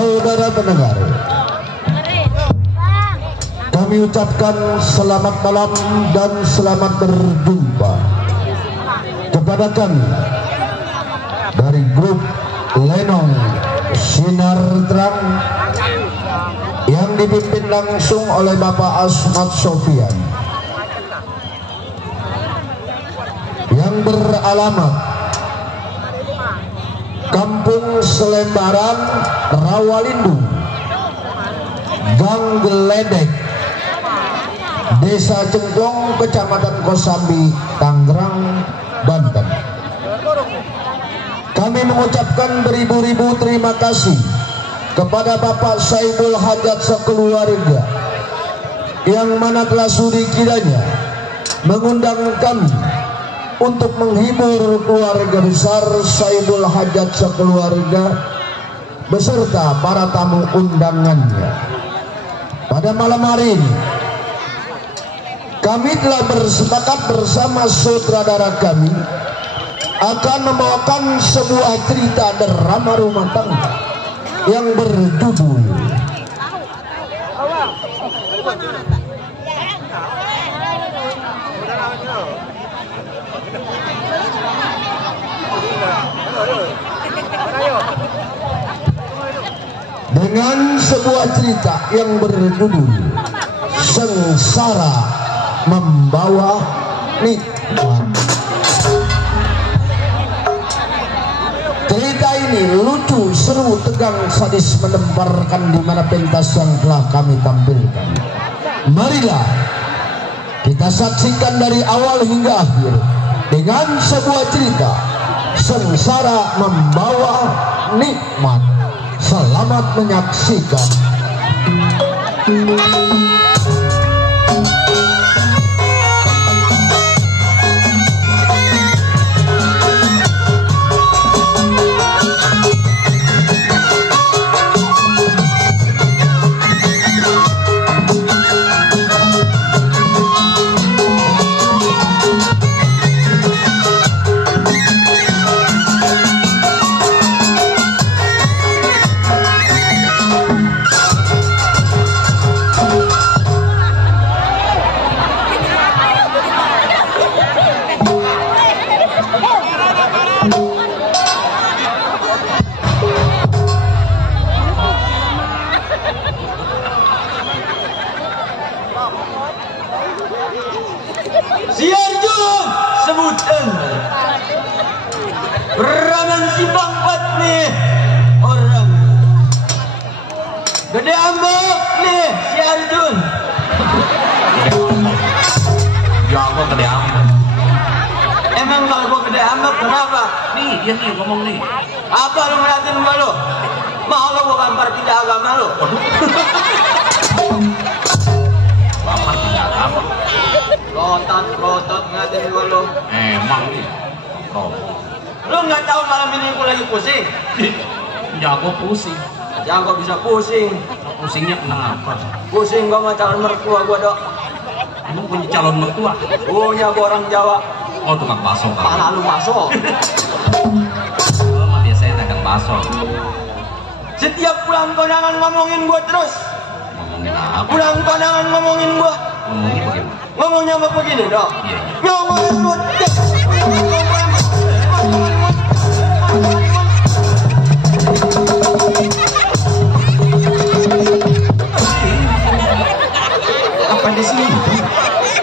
Saudara pendengar, kami ucapkan selamat malam dan selamat berjumpa kepada kami dari grup Lenong Sinar Terang yang dipimpin langsung oleh Bapak Asmat Sofian, yang beralamat Kampung Selembaran, Rawalindung, Gang Geledek, Desa Cengklong, Kecamatan Kosambi, Tangerang, Banten. Kami mengucapkan beribu-ribu terima kasih kepada Bapak Saiful Hajat sekeluarga yang mana telah sudi kiranya mengundang kami untuk menghibur keluarga besar Saiful Hajat sekeluarga beserta para tamu undangannya. Pada malam hari ini kami telah bersepakat bersama sutradara kami akan membawakan sebuah cerita drama rumah tangga yang berjudul dengan sebuah cerita yang berjudul Sengsara Membawa Nikmat. Cerita ini lucu, seru, tegang, sadis, menemparkan di mana pentas yang telah kami tampilkan. Marilah kita saksikan dari awal hingga akhir dengan sebuah cerita Sengsara Membawa Nikmat. Selamat menyaksikan. Siarjun sebutan beraman si bangpat nih orang gede ambek nih Siarjun jago gede ambek. Emang kalau gua gede ambek kenapa? Nih dia nih ngomong nih, Apa lu ngeliatin gua lu? Mau lu bukan partiga agama lu? bapak tidak apa. Gotot ngeliatin gua lu. Emang nih bro, Lu nggak tahu malam ini gua lagi pusing? jago pusing. Jangan kok bisa pusing. Pusingnya kenapa? Pusing gua sama calon mertua gua, Dok. Emang punya calon mertua? Punya gua orang Jawa. Oh tukang bakso kan? Pala lu masuk. Oh biasanya dagang bakso. Setiap pulang kondangan ngomongin gua terus. Ngomongin apa? Pulang kondangan ngomongin gua. Ngomongin bagaimana? Ngomongnya apa begini, Dok? Iya. Ngomongin gua. Apa di sini?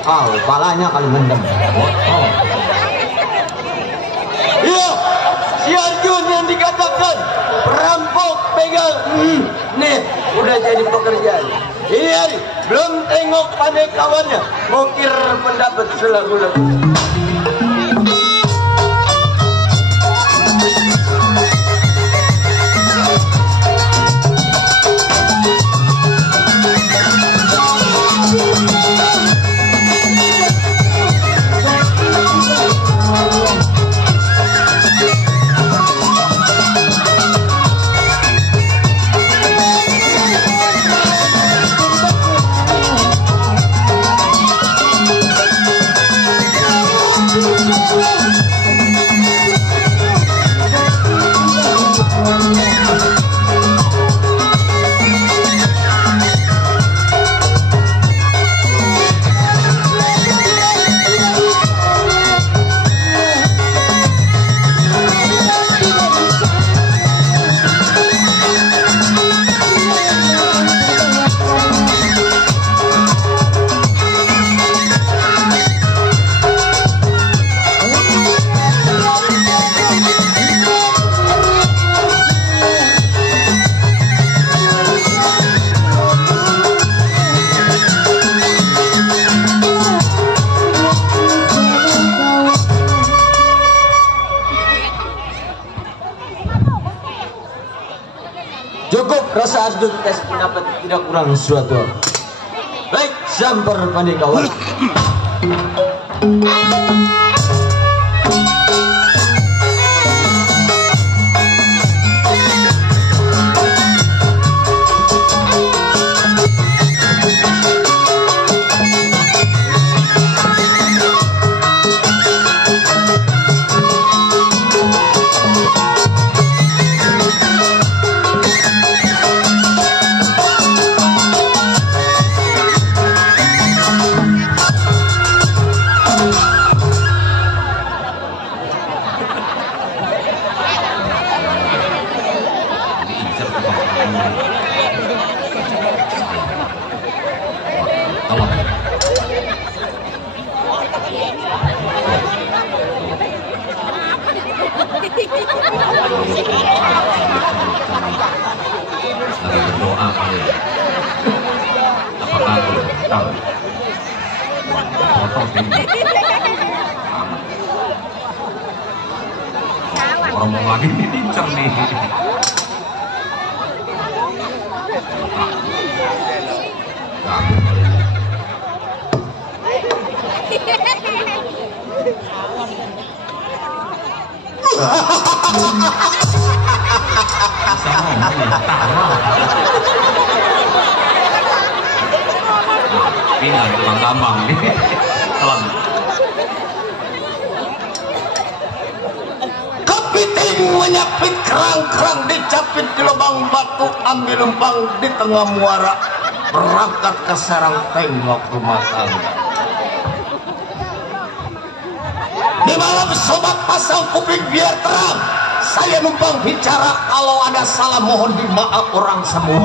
Oh, palanya kali mendem. Oh. Iya, si Arjun yang dikatakan perampok begal. Nih, udah jadi pekerjaan. Ini hari belum tengok pandai kawannya, mungkir pendapat selagu-lagu. Cukup rasa Ardun tes pendapat tidak kurang suatu. Baik, samper pandai kawan. Lagi berdoa kali. Apakah aku tahu? Potong tinggi. Orang mau lagi diincar nih. Bisa ngomong ya, tahu. Pindah tukang gampang nih. Telan. Kepiting menyapit kerang-kerang, dicapit di lubang batu, ambil lubang di tengah muara, berangkat ke sarang tengok rumah tangga. Di malam sobat pasang kuping biar terang, saya numpang bicara, kalau ada salah mohon dimaaf orang semua.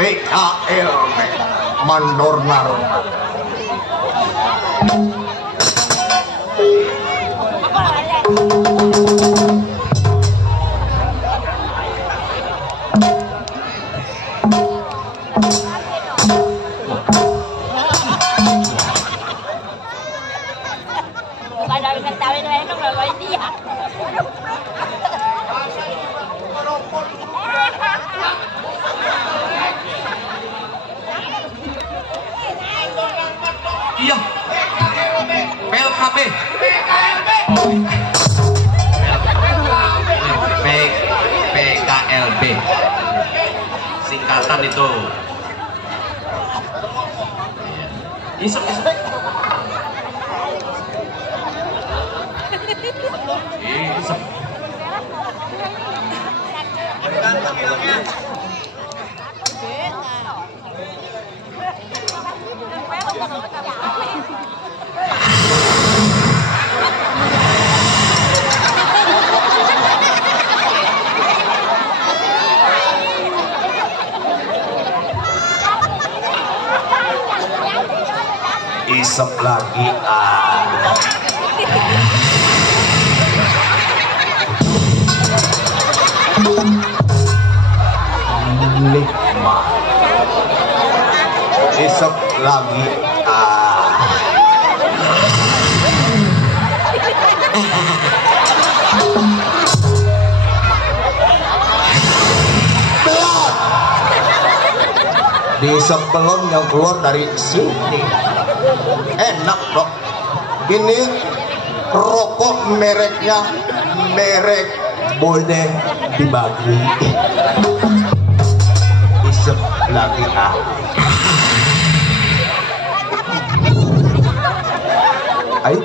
PKL mandor naruna. Iya. PLKB. PKLB. Singkatan itu. Isep. Isep. Isep lagi nikmat. Isep lagi diisep belum yang keluar dari sini. Enak dok. Ini rokok mereknya merek boleh dibagi. Isep lagi Ayo.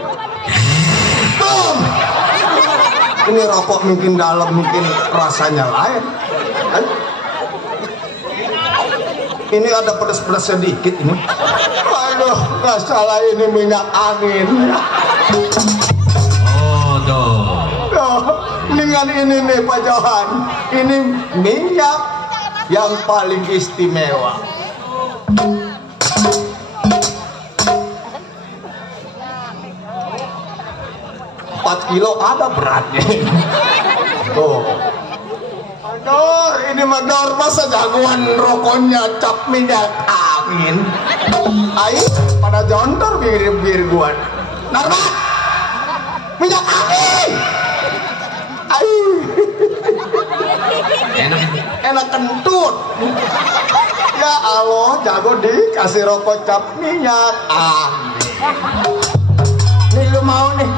Ini rokok mungkin dalam, mungkin rasanya lain. Ini ada pedas-pedas sedikit ini. Aduh, nggak salah ini minyak angin. Oh, tuh. Dengan ini nih Pak Johan, ini minyak yang paling istimewa. 4 kilo ada beratnya. Tuh. Aduh, ini Mador masa jagoan rokoknya cap minyak angin. Ayo pada jontor bir gua. Narmat, minyak angin. Enak kentut. Ya Allah, jago dikasih rokok cap minyak angin. Nih lu mau nih?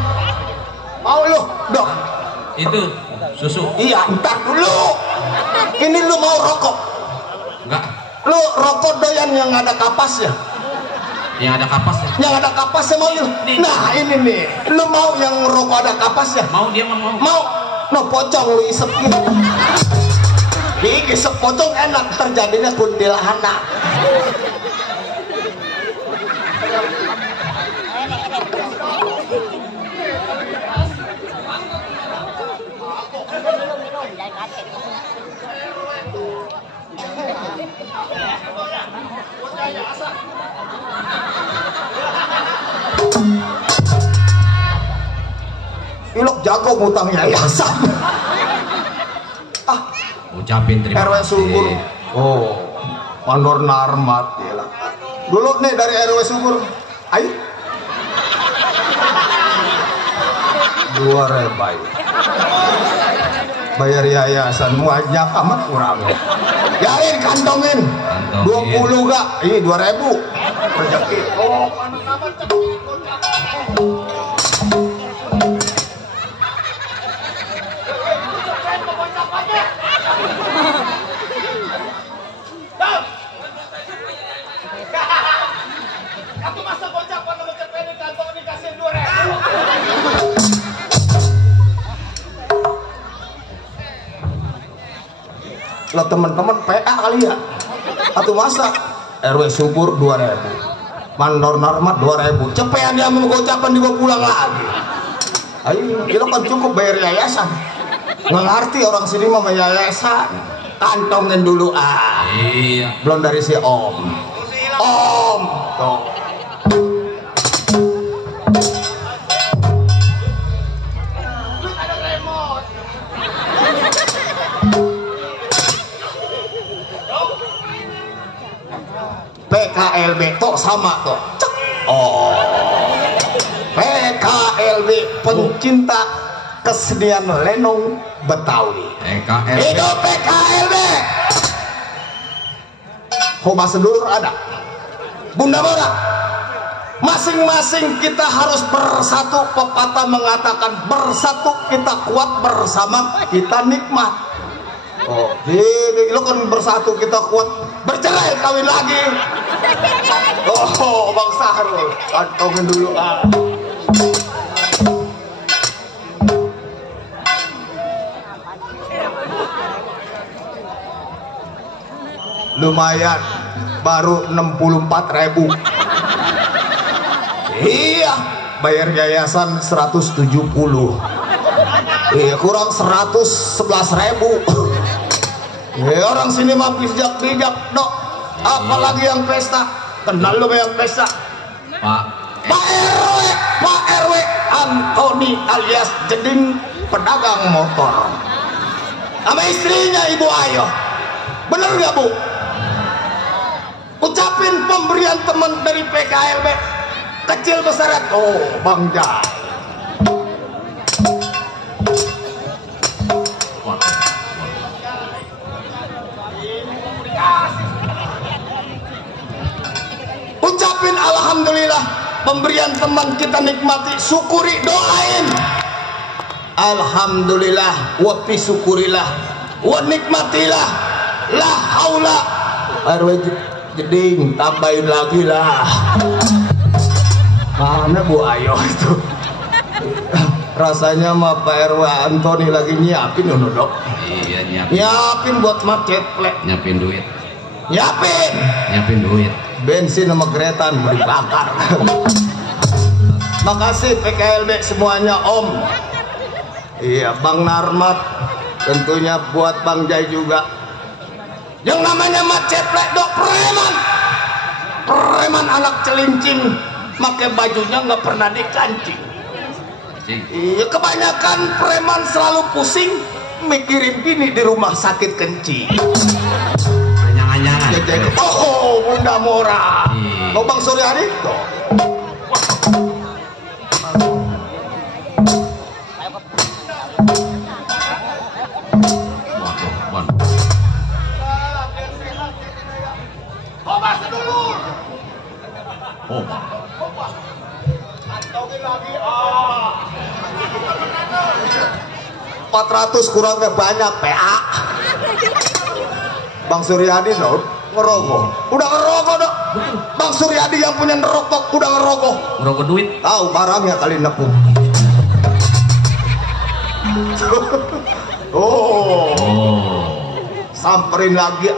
Mau lu, Dok? Itu susu. Iya, entar dulu. Ini lu mau rokok? Enggak. Lu rokok doyan yang ada kapasnya? Yang ada kapasnya. Yang ada kapasnya mau lu? Nah ini nih, lu mau yang rokok ada kapasnya? Mau dia mau. Mau? No pocong lu isep gitu. Isep pocong enak, terjadinya kuntilanak. Ilok jago ngutang yayasan. Ucapin terima RW kasih. Subur. Oh, Mandor Narmat gila. Dulu nih dari RW Subur. Ayo. 2.000. Bayar yayasan banyak amat kurang. Yain kantongin. 20 gak? Ih 2.000. Rezeki. Oh, panas amat. Lah teman-teman PA kali ya atau masa RW Subur 2.000 Mandor Narmat 2.000 cepean dia mau gocapan dibawa pulang lagi. Ayo itu kan cukup bayar yayasan. Nggak ngerti orang sini mah yayasan kantongin dulu Iya. belum dari si Om tuh. PKLB tuh sama tuh. Oh, PKLB pencinta kesenian lenong Betawi. PKLB. Itu PKLB. Homa sedulur ada. Bunda Bora. Masing-masing kita harus bersatu. Pepatah mengatakan bersatu kita kuat, bersama kita nikmat. Oh, jadi lo kan bersatu kita kuat, bercerai kawin lagi. Oh, Bang Sahrul, kantongin dulu Lumayan, baru 64.000. Iya, bayar yayasan 170. Iya, kurang 111.000. Ya, orang sini mah bijak-bijak, Dok. Apalagi yang pesta. Kenal lu yang pesta? Pak RW Antoni alias Jeding pedagang motor. Sama istrinya Ibu Ayo. Bener gak, Bu? Ucapin pemberian teman dari PKLB. Kecil besar. Oh, Bang Jai. Ucapin alhamdulillah, pemberian teman kita nikmati, syukuri, doain. Alhamdulillah, wa fi syukurilah, wa nikmatilah, la haula. RW Jeding tambahin lagi lah. Mana Bu Ayo itu? Rasanya mah Pak RW Antoni lagi nyiapin Dok. Iya, nyiapin buat macet plek. Nyiapin duit. Nyiapin duit. Bensin sama keretan mau dibakar. Makasih PKLB semuanya Om. Iya, Bang Narmat, tentunya buat Bang Jai juga. Yang namanya macet plek, Dok, preman anak celincing, pakai bajunya nggak pernah dikancing. Iya, kebanyakan preman selalu pusing mikirin bini di rumah sakit kencing. Jangan-jangan. Oh, Bunda Mora. Oh, Bang Suryadi. Waduh, Kobas dulu. oh, Antongin lagi. 400 kurangnya banyak PA. Bang Suryadi no, ngerokok. Udah ngerokok dok. Bang Suryadi yang punya ngerokok udah ngerokok. ngerokok duit. Tahu barangnya kali nepung. Oh, Oh, samperin lagi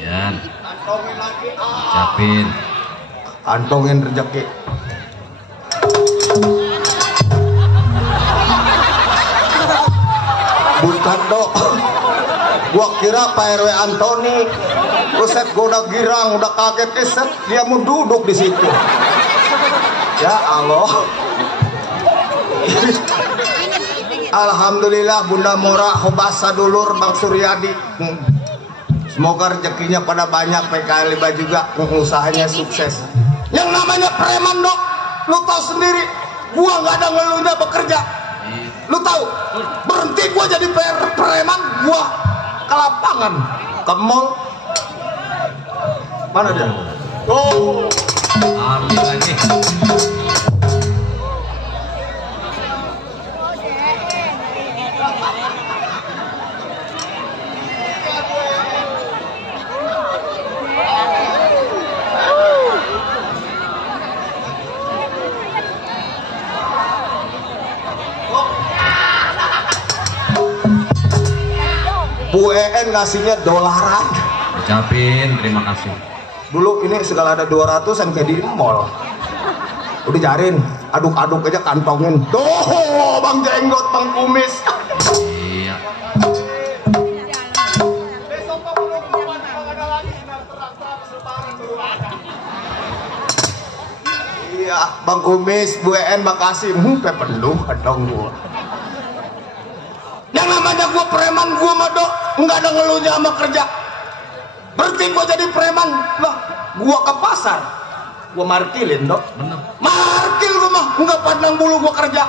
Yan, Kantongin lagi ucapin. Kantongin rezeki. Bukan dok. Gua kira Pak RW Antoni. Buset, gua udah girang, udah kaget keset. Dia mau duduk di situ. Ya Allah. Alhamdulillah Bunda Mora Hobasa dulur Bang Suryadi. Semoga rezekinya pada banyak, PKL Liba juga usahanya sukses. Yang namanya preman dok, lu tahu sendiri, gua nggak ada ngeluhnya bekerja. Lu tahu, berhenti gua jadi preman, gua ke lapangan, ke mall. Mana dia? Oh, Ambil lagi. Bu EN ngasihnya dolaran. Ucapin terima kasih. Dulu ini segala ada 200-an kayak di mall. Udah jarin, aduk-aduk aja kantongin. Tuh, Bang Jenggot, Bang Kumis. Iya. Iya, Bang Kumis, Bu EN makasih. Penuh kantong gua. Yang namanya gua preman, gua mah dok, nggak ada ngeluhnya sama kerja. Berarti gua jadi preman, lah, gua ke pasar, gua markilin dok. Bener. Markil gua mah, nggak pandang bulu gua kerja.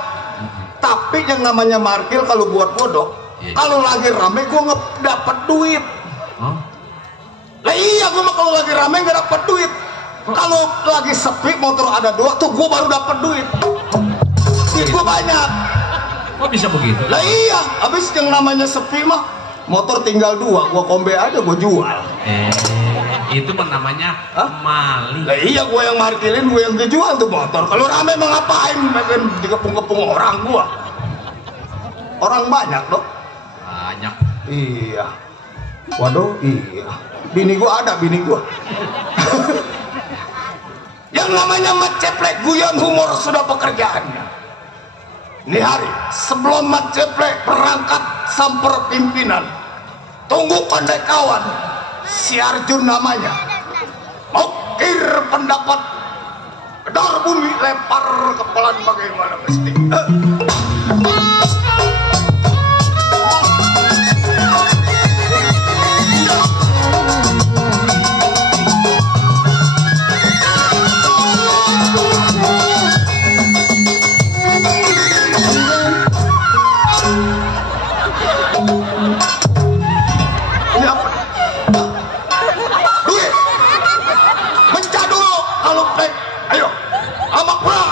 Tapi yang namanya markil kalau buat gua dok, Iya. kalau lagi rame gua nggak dapat duit. Oh, Lah iya gua mah kalau lagi rame nggak dapat duit. Kalau lagi sepi motor ada 2 tuh gua baru dapat duit. Duit gua banyak. kok bisa begitu? Lah iya, habis yang namanya sepi mah motor tinggal 2, gua kombe aja gua jual. Itu mah namanya Hah? maling. Lah iya gua yang markilin, gua yang dijual tuh motor. Kalau rame mah ngapain pengen dikepung-kepung orang gua. Orang banyak dok. Banyak. Iya. Waduh, iya. Bini gua ada, bini gua. Yang namanya menceplek guyon humor sudah pekerjaannya. Ini hari sebelum menceplek berangkat samper pimpinan, tunggu pandai kawan, si Arjun namanya, mokir pendapat, kedar bumi lempar kepalan bagaimana mesti. Ini apa? Duit. Mencah dulu kalau plek. Ayo. Amak pulang.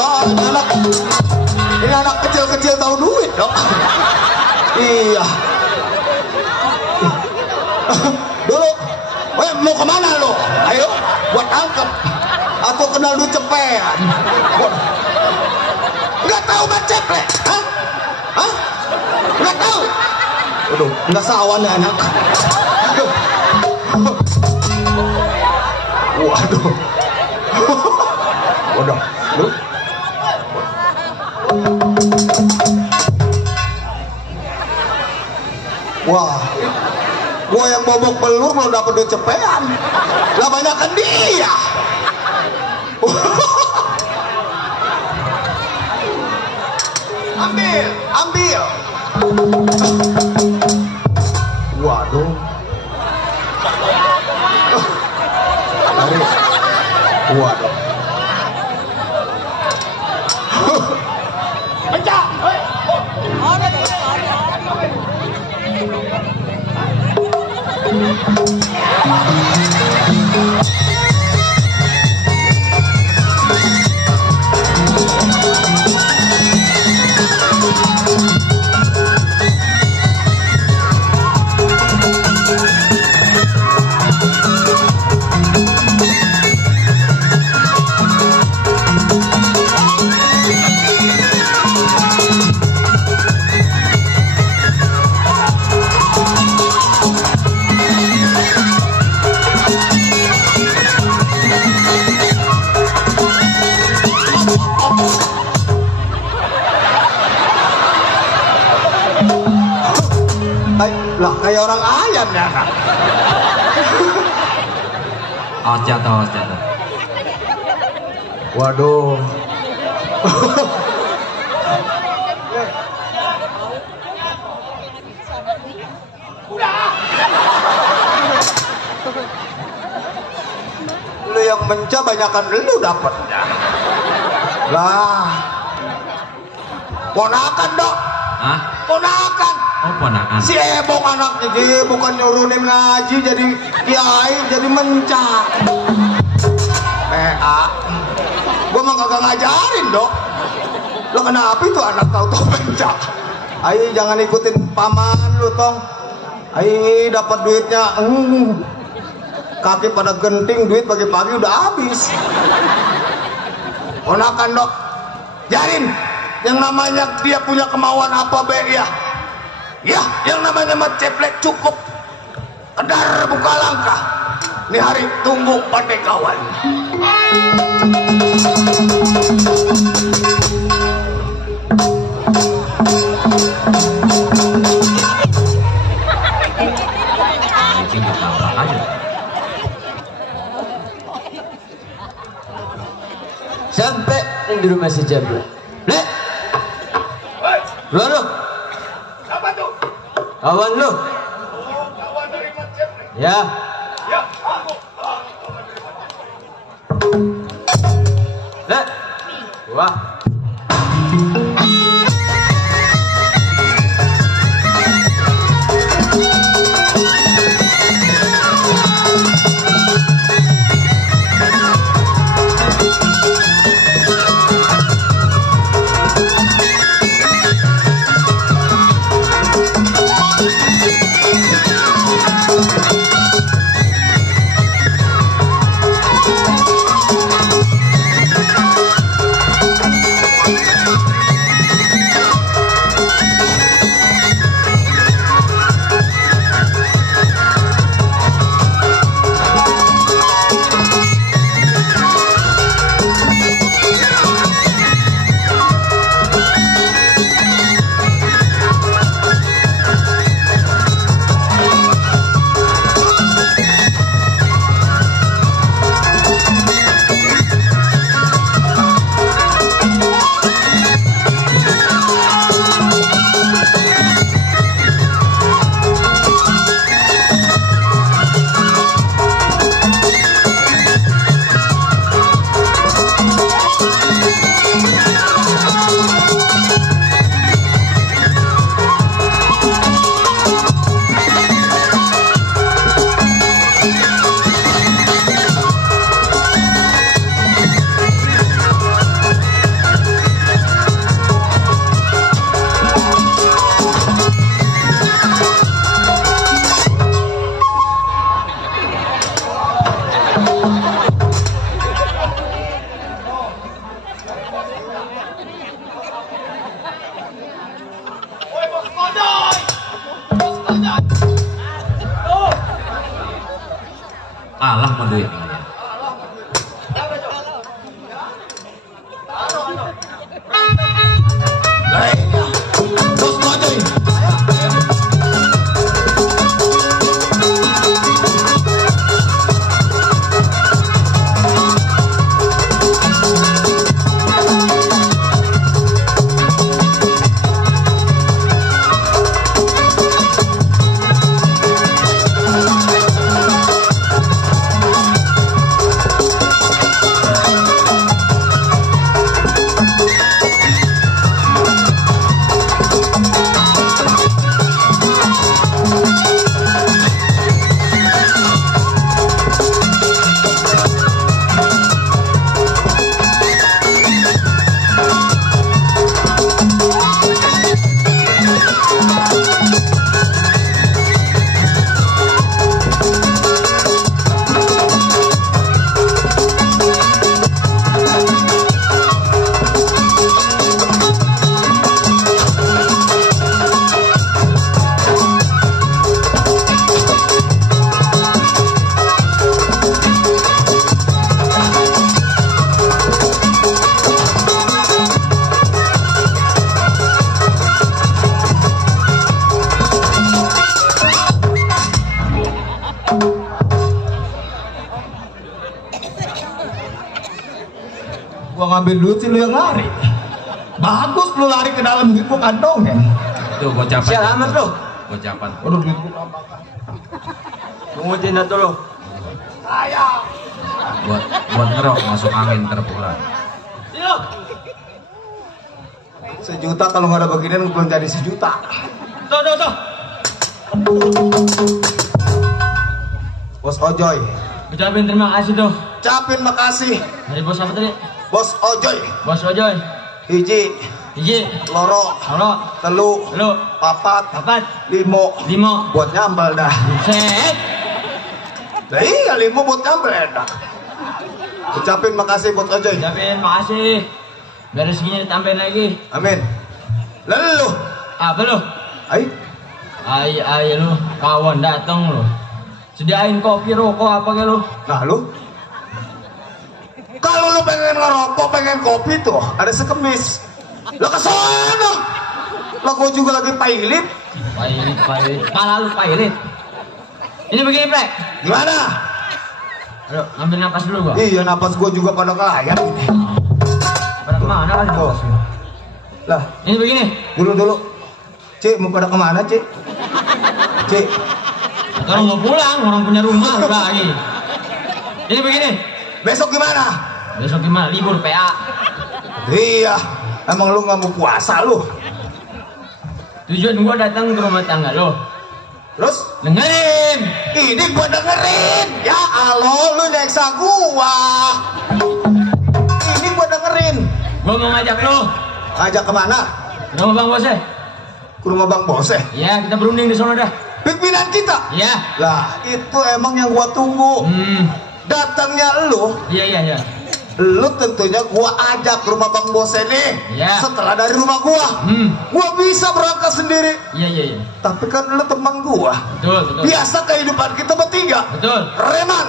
Wah, ini anak kecil-kecil tahu duit dong. Iya. Dulu, mau kemana lo? Ayo, buat angkep. Atau kenal duit cepean? Nggak tahu baca ceplek? Hah? Hah? Nggak tahu? Aduh, nggak sawan ya anak. Waduh. Waduh. Wah, gua yang bobok belur belum dapat duit cepean. Lah banyakan dia. Ambil. Waduh. Waduh. Pecah. Lah kayak orang ayam ya kan? Jatuh. Waduh. Lu yang mencah banyakan lu dapat. Lah. Ponakan dok. Hah? Ponakan. Oh, ponakan. Si Ebong anaknya jadi bukan nyuruhin ngaji jadi kiai jadi mencak. Gua mah kagak ngajarin dok. Lo kenapa itu anak tahu mencak? Ayo jangan ikutin paman lu tong. Ayo dapat duitnya, kaki pada genting duit pagi-pagi udah habis. Ponakan dok, jarin yang namanya dia punya kemauan apa be ya? Ya, yang namanya ceplek cukup kedar buka langkah. Ini hari tunggu pandai kawan. Sampai yang di rumah si Jamble. Lek. Keluar lu. Apa tuh? Kawan lu. Oh, kawan dari ceplek. Ya. Ya, aku. Lek. Wah. kalah mau duit. Gua ngambil duit sih lu yang lari. Bagus lu lari ke dalam duit gua kantongin. Tuh gocapan. Selamat lo. Gocapan. Waduh duit gua tambah. Mengutin dah dulu. Buat ngerok masuk angin terpulang. Silo. Sejuta kalau nggak ada beginian belum jadi sejuta. Tuh. Bos Ojoy. Ucapin terima kasih tuh. Capin makasih. Dari bos apa tadi? Bos Ojoy. Bos Ojoy. Hiji, loro, telu, papat, limo, buat nyambel dah. Set. Nah iya limo buat nyambel dah. Ucapin makasih buat Ojoy. Ucapin makasih. Biar rezekinya ditambahin lagi. Amin. Lalu lu? Apa lu? Ay lu, kawan datang lu. Sediain kopi, rokok apa ke lu? Nah lu? Kalau lu pengen ngerokok, pengen kopi tuh ada sekemis. Lah kesana. Lah gua juga lagi pailit. Pailit. Malah lu pailit. Ini begini, Plek. Gimana? Aduh, ambil napas dulu gua. Iya, napas gua juga pada kelayap ini. Pada kemana lagi napasnya? Lah, ini begini. Dulu. Cik, mau pada kemana, Cik? Cik. Orang mau pulang, orang punya rumah lagi. Ini begini. Besok gimana? Besok gimana? Libur PA. Iya, emang lu nggak mau puasa lu? Tujuan gua datang ke rumah tangga lo. Terus? Dengerin. Ini gua dengerin. Ya Allah, lu nyeksa gua. Ini gua dengerin. Gua mau ngajak lo. Ngajak kemana? Ke rumah Bang Bose. Ke rumah Bang Bose? Iya, kita berunding di sana dah. Pimpinan kita? Iya. Lah, itu emang yang gua tunggu. Datangnya lu. Iya. Lu tentunya gua ajak ke rumah Bang Bose nih. Iya. Setelah dari rumah gua, gua bisa berangkat sendiri. Iya. Tapi kan lu teman gua. Betul. Biasa kehidupan kita bertiga. Betul. Reman.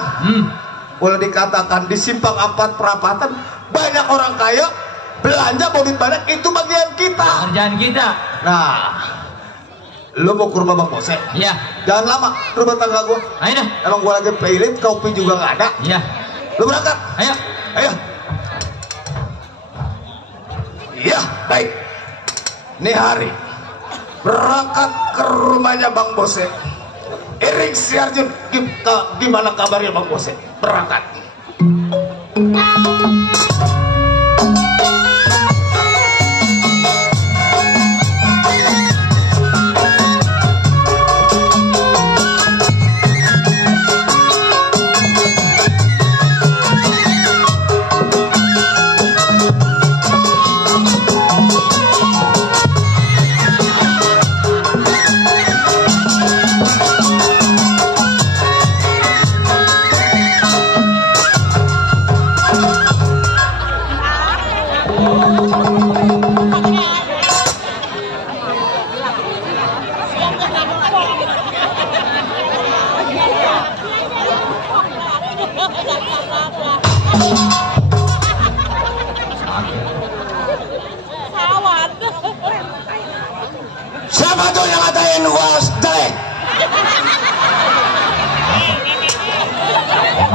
Boleh dikatakan di simpang 4 perapatan banyak orang kaya belanja bonit banyak, itu bagian kita. Kerjaan kita. Nah, lu mau ke rumah Bang Bose? Iya. Jangan lama, rumah tangga gua. Ayo dah. Emang gua lagi pailit, kopi juga nggak ada. Iya. Lu berangkat? Ayo. Iya, baik. Nih hari berangkat ke rumahnya Bang Bose. Erik Siarjun, gimana kabarnya Bang Bose? Berangkat.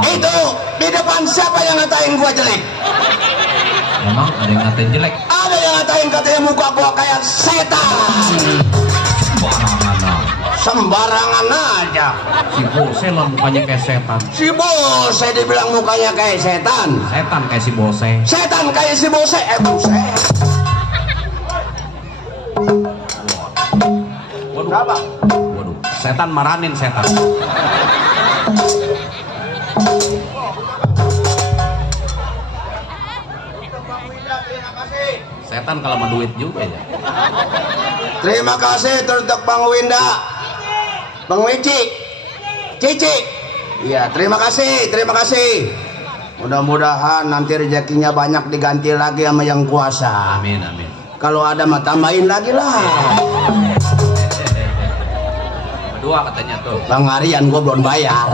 Itu di depan siapa yang ngatain gua jelek? Memang ada yang ngatain jelek. Ada yang ngatain katanya muka gua kayak setan. Sembarangan aja. Si Bose lah mukanya kayak setan. Si Bose dibilang mukanya kayak setan. Setan kayak si Bose. Setan kayak si Bose. Bose. Waduh. Apa? Waduh. Setan maranin setan. Setan kalau mau duit juga ya. Terima kasih untuk Bang Winda, Bang Wici, Cici. Iya, terima kasih, terima kasih. Mudah-mudahan nanti rezekinya banyak diganti lagi sama yang kuasa. Amin, amin. Kalau ada mah tambahin lagi lah. Berdua katanya tuh. Bang Arian gua belum bayar.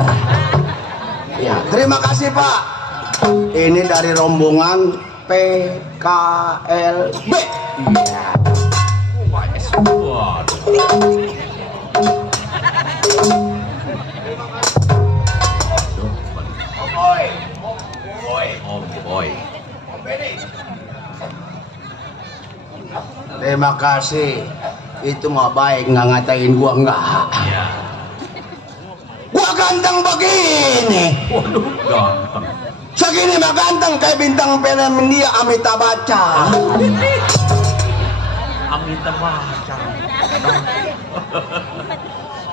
Ya, terima kasih Pak. Ini dari rombongan PKLB. Iya. Waduh. Om Boy. Terima kasih. Itu nggak baik, nggak ngatain gua nggak. Iya. Gua ganteng begini. Waduh, ganteng. Segini mah ganteng kayak bintang film India Amitabh Bachchan. Amitabh Bachchan.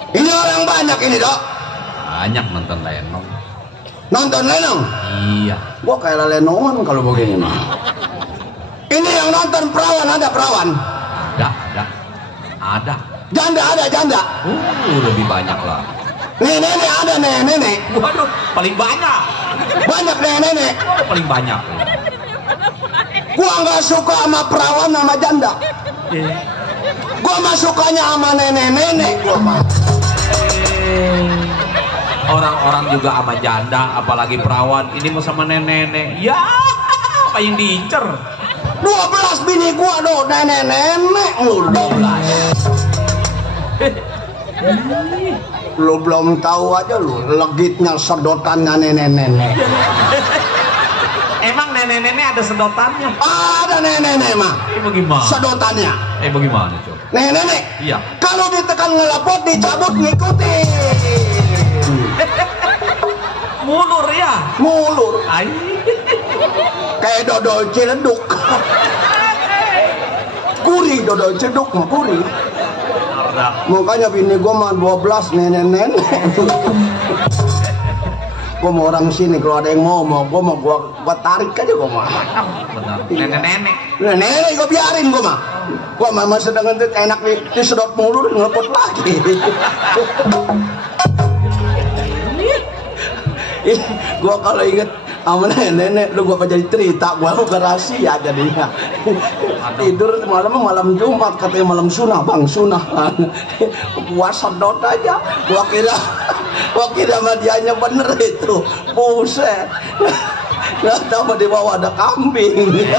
Ini orang banyak ini dok. Banyak nonton Lenong. Nonton Lenong. Iya. Gua kayak Lenongan kalau begini mah. Ini yang nonton perawan, ada perawan. Ada. Janda ada janda. Lebih banyak lah. Nenek ada nenek. Waduh, paling banyak. Banyak nenek. Paling banyak. Gua nggak suka sama perawan sama janda. Gua mah sukanya sama nenek-nenek. Gua mah. Orang-orang juga sama janda, apalagi perawan. Ini mau sama nenek-nenek. Ya, apa yang diincer? 12 bini gua do nenek-nenek lu 12. Lu belum tahu aja lu legitnya sedotannya nenek-nenek. Emang nenek-nenek ada sedotannya? Ada nenek-nenek mah. Bagaimana? Sedotannya. Bagaimana coba? Nenek-nenek. Iya. Kalau ditekan ngelapot dicabut ngikutin. Mulur ya? Mulur. Ay. Kayak dodol ciledug. Gurih dodol ciledug mah gurih. Makanya bini gua mah 12 nenek-nenek. Gua mau orang sini kalau ada yang mau gua tarik aja gua mah. Benar. Nenek-nenek. Nenek gua biarin gua mah. Gua mah sedang enak disedot mulu ngelepot lagi. Gua kalau inget sama nenek lu gua jadi cerita gua rahasia jadinya. Tidur malam Jumat katanya malam sunah bang sunah. Gua sedot aja gua kira sama dianya bener itu buset. Nggak tahu di bawah ada kambing.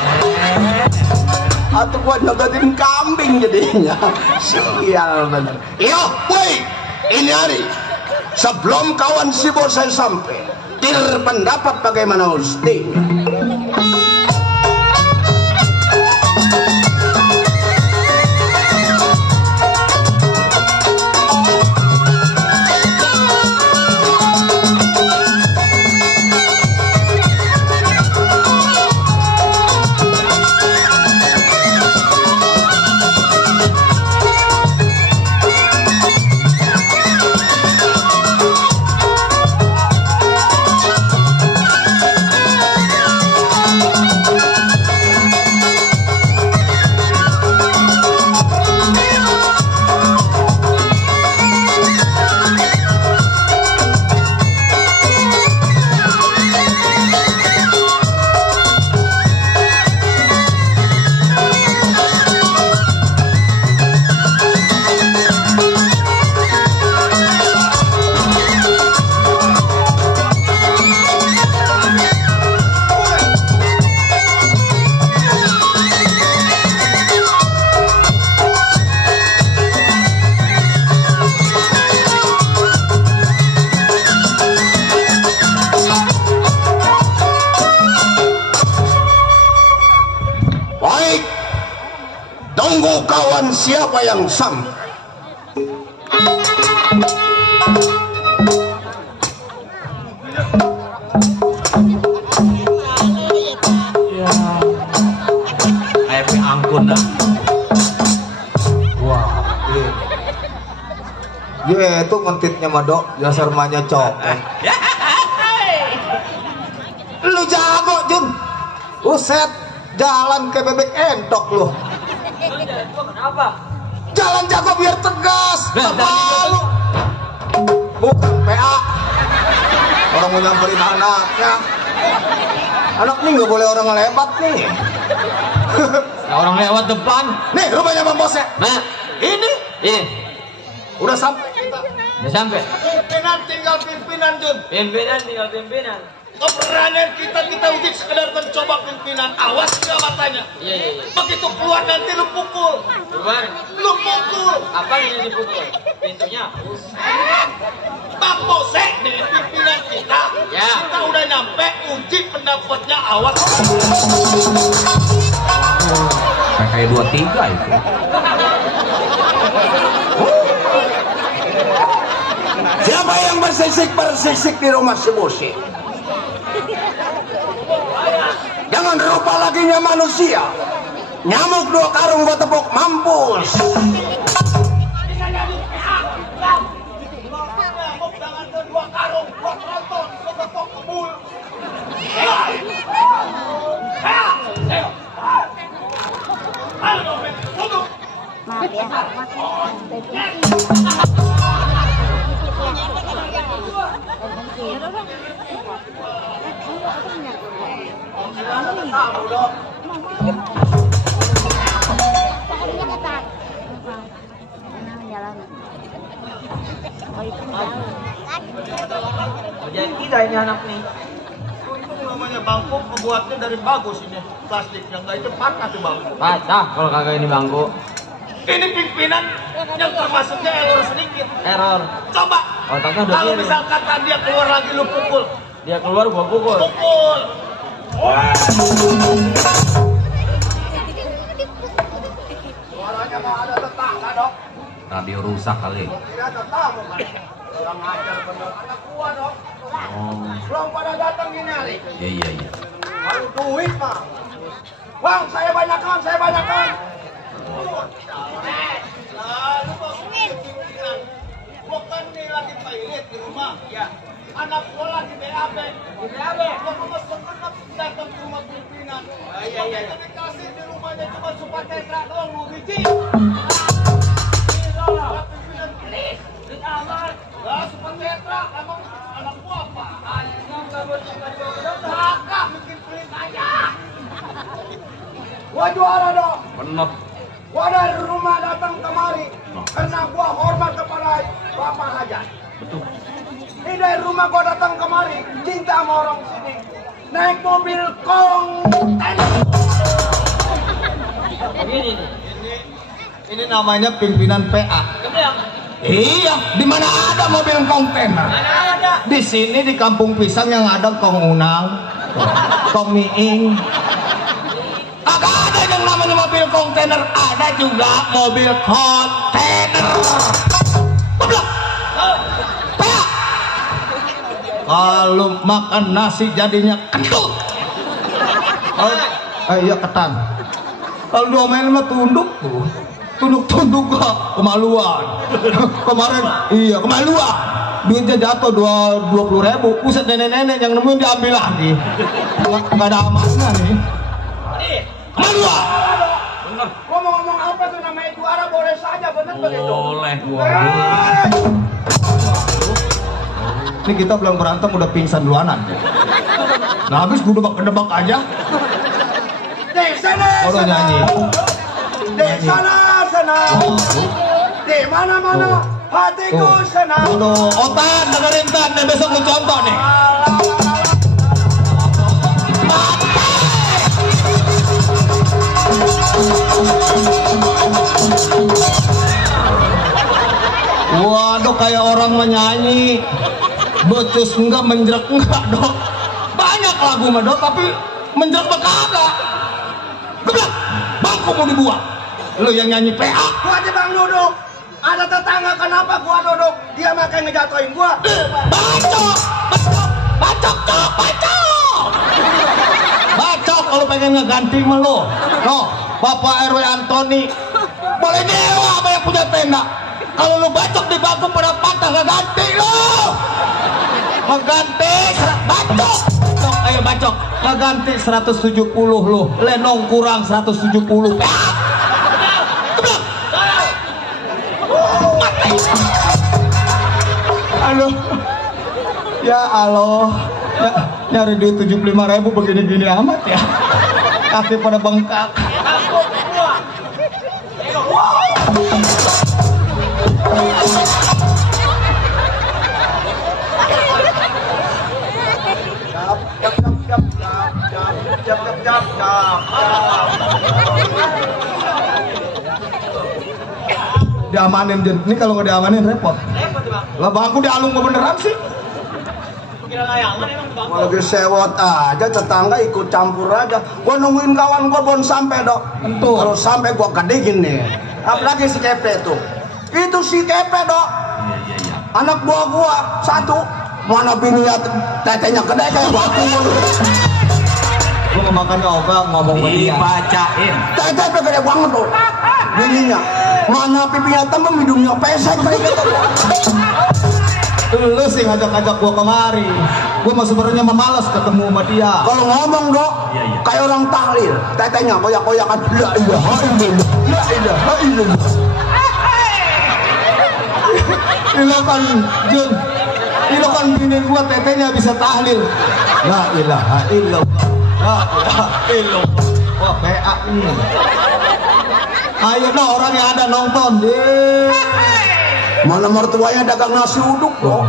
Atau gua nyodotin kambing jadinya. Sial bener. Yo woi ini hari sebelum kawan si bos saya sampai pendapat bagaimana Usti? Tunggu kawan, siapa yang sam? Kayak angkun dah. Wah, iya itu ngetitnya madok, dasar manya cok. Lu jago Jun, uset jalan ke bebek entok lu. Kenapa? Jalan jago biar tegas, apa lu? Bukan PA. Orang mau nyamperin anaknya. Anak nih nggak boleh orang lebat nih. Orang lewat depan. Nih rumahnya Bang Bos ya. Nah, Ini ini udah sampai kita. udah sampai. Pimpinan tinggal pimpinan Jun. Pimpinan tinggal pimpinan. Keberanian kita uji sekedar mencoba pimpinan. Awas nggak matanya. Iya. Begitu keluar nanti lu pukul. Gimana? Lu pukul. Apa yang dipukul? Pintunya. Bang Bosek nih pimpinan kita. Ya. Kita udah nyampe uji pendapatnya. Awas. Kayak 23 itu. Siapa yang bersisik di rumah si Bosi? Jangan rupa laginya manusia. Nyamuk 2 karung gua tepuk, mampus. Maaf ya, Jadi kita ini anak nih. Untung namanya bangku pembuatnya dari bagus ini plastiknya, nggak itu patah tuh bangku. Patah kalau kagak ini bangku. Ini pimpinan yang termasuknya error sedikit. Error. Coba Otaknya udah kalau kiri. misalkan dia keluar lagi lu pukul. Dia keluar gua pukul. Pukul. Suaranya nggak ada tetangga dok. Radio rusak kali. Tidak ada tamu kan. Orang ajar bener. Anak gua dok. Oh, Belum pada datang ini hari. iya. Kalau duit mah. Bang, saya banyakkan. Lalu kok pimpinan. Gua kan nih lagi toilet di rumah. Ya. Anak gua lagi BAB. Gua cuma seneng datang ke rumah pimpinan. Iya. Tapi dikasih di rumahnya cuma super tetra doang 2 biji. Pimpinan please. Lah super tetra emang anak gua apa? Kakak bikin pelit aja. Gua juara dong. Bener. Gua dari rumah datang kemari karena gua hormat kepada Bapak Hajat. Betul. Ini dari rumah gua datang kemari cinta sama orang sini. Naik mobil kontainer. Begini nih. Ini namanya pimpinan PA. Iya, di mana ada mobil kontainer? Mana ada? Di sini di Kampung Pisang yang ada Kong Unang, Kong Miing. Agak ada yang namanya mobil kontainer, ada juga mobil kontainer. Goblok. PA. Kalau makan nasi jadinya kentut. Iya ketan. Kalau diomelin mah tunduk tuh. Tunduk gak kemaluan. Kemarin iya kemaluan. Duitnya jatuh 20.000. Buset nenek-nenek yang nemuin diambil lagi. Gak ada amannya nih. Kemaluan. Bener. Gua mau ngomong apa tuh namanya juara boleh saja bener begitu. Boleh. Ini kita belum berantem udah pingsan duluanan. Nah habis gue debak aja. Di sana. Udah nyanyi. Di sana. Di mana-mana hatiku senang. Aduh, Otan dengerin Tan dan besok lu contoh nih. Waduh kayak orang menyanyi. Becus enggak, menjerak enggak dok. Banyak lagu mah dok, tapi menjerak mah kagak. Geblak, bangku mau dibuang. Lu yang nyanyi PA. Gua aja Bang duduk. Ada tetangga kenapa gua duduk? Dia makan ngejatuhin gua. Bacok, cok, bacok kalau pengen ngeganti sama lo. No, Bapak RW Antoni boleh dewa apa yang punya tenda. Kalau lu bacok di bangku pada patah ngeganti lo. Ngeganti, bacok. Cok, ayo bacok. Ngeganti 170 lo. Lenong kurang 170. Aduh, ya Allah, ya, nyari duit 75.000 begini-gini amat ya, kaki pada bengkak. Diamanin Jen, ini kalau nggak diamanin repot. Lah bangku dialung beneran sih. Gua lagi sewot aja, tetangga ikut campur aja. Gua nungguin kawan gua bon sampai dok. Tentu. Kalau sampai gua kedingin nih. Apalagi si Kepe tuh. Itu si Kepe dok. Anak buah gua satu. Mana bininya tetenya gede kayak batu. Lu mau makan ogah ngomong sama dia. Dibacain. Tete gede banget tuh. Bininya. Mana pipinya tembem, hidungnya pesek kayak gitu. Lu sih ngajak-ngajak gua kemari. Gua mah sebenarnya memalas ketemu sama dia. Kalau ngomong dok, kayak orang tahlil, tetenya koyak-koyakan. La ilaha illallah, la ilaha illallah. Ilokan Jun, ilokan bini gua tetenya bisa tahlil. La ilaha illallah, la ilaha illallah. Wah PA ini. Ayo no orang yang ada nonton deh. Mana mertuanya dagang nasi uduk dok.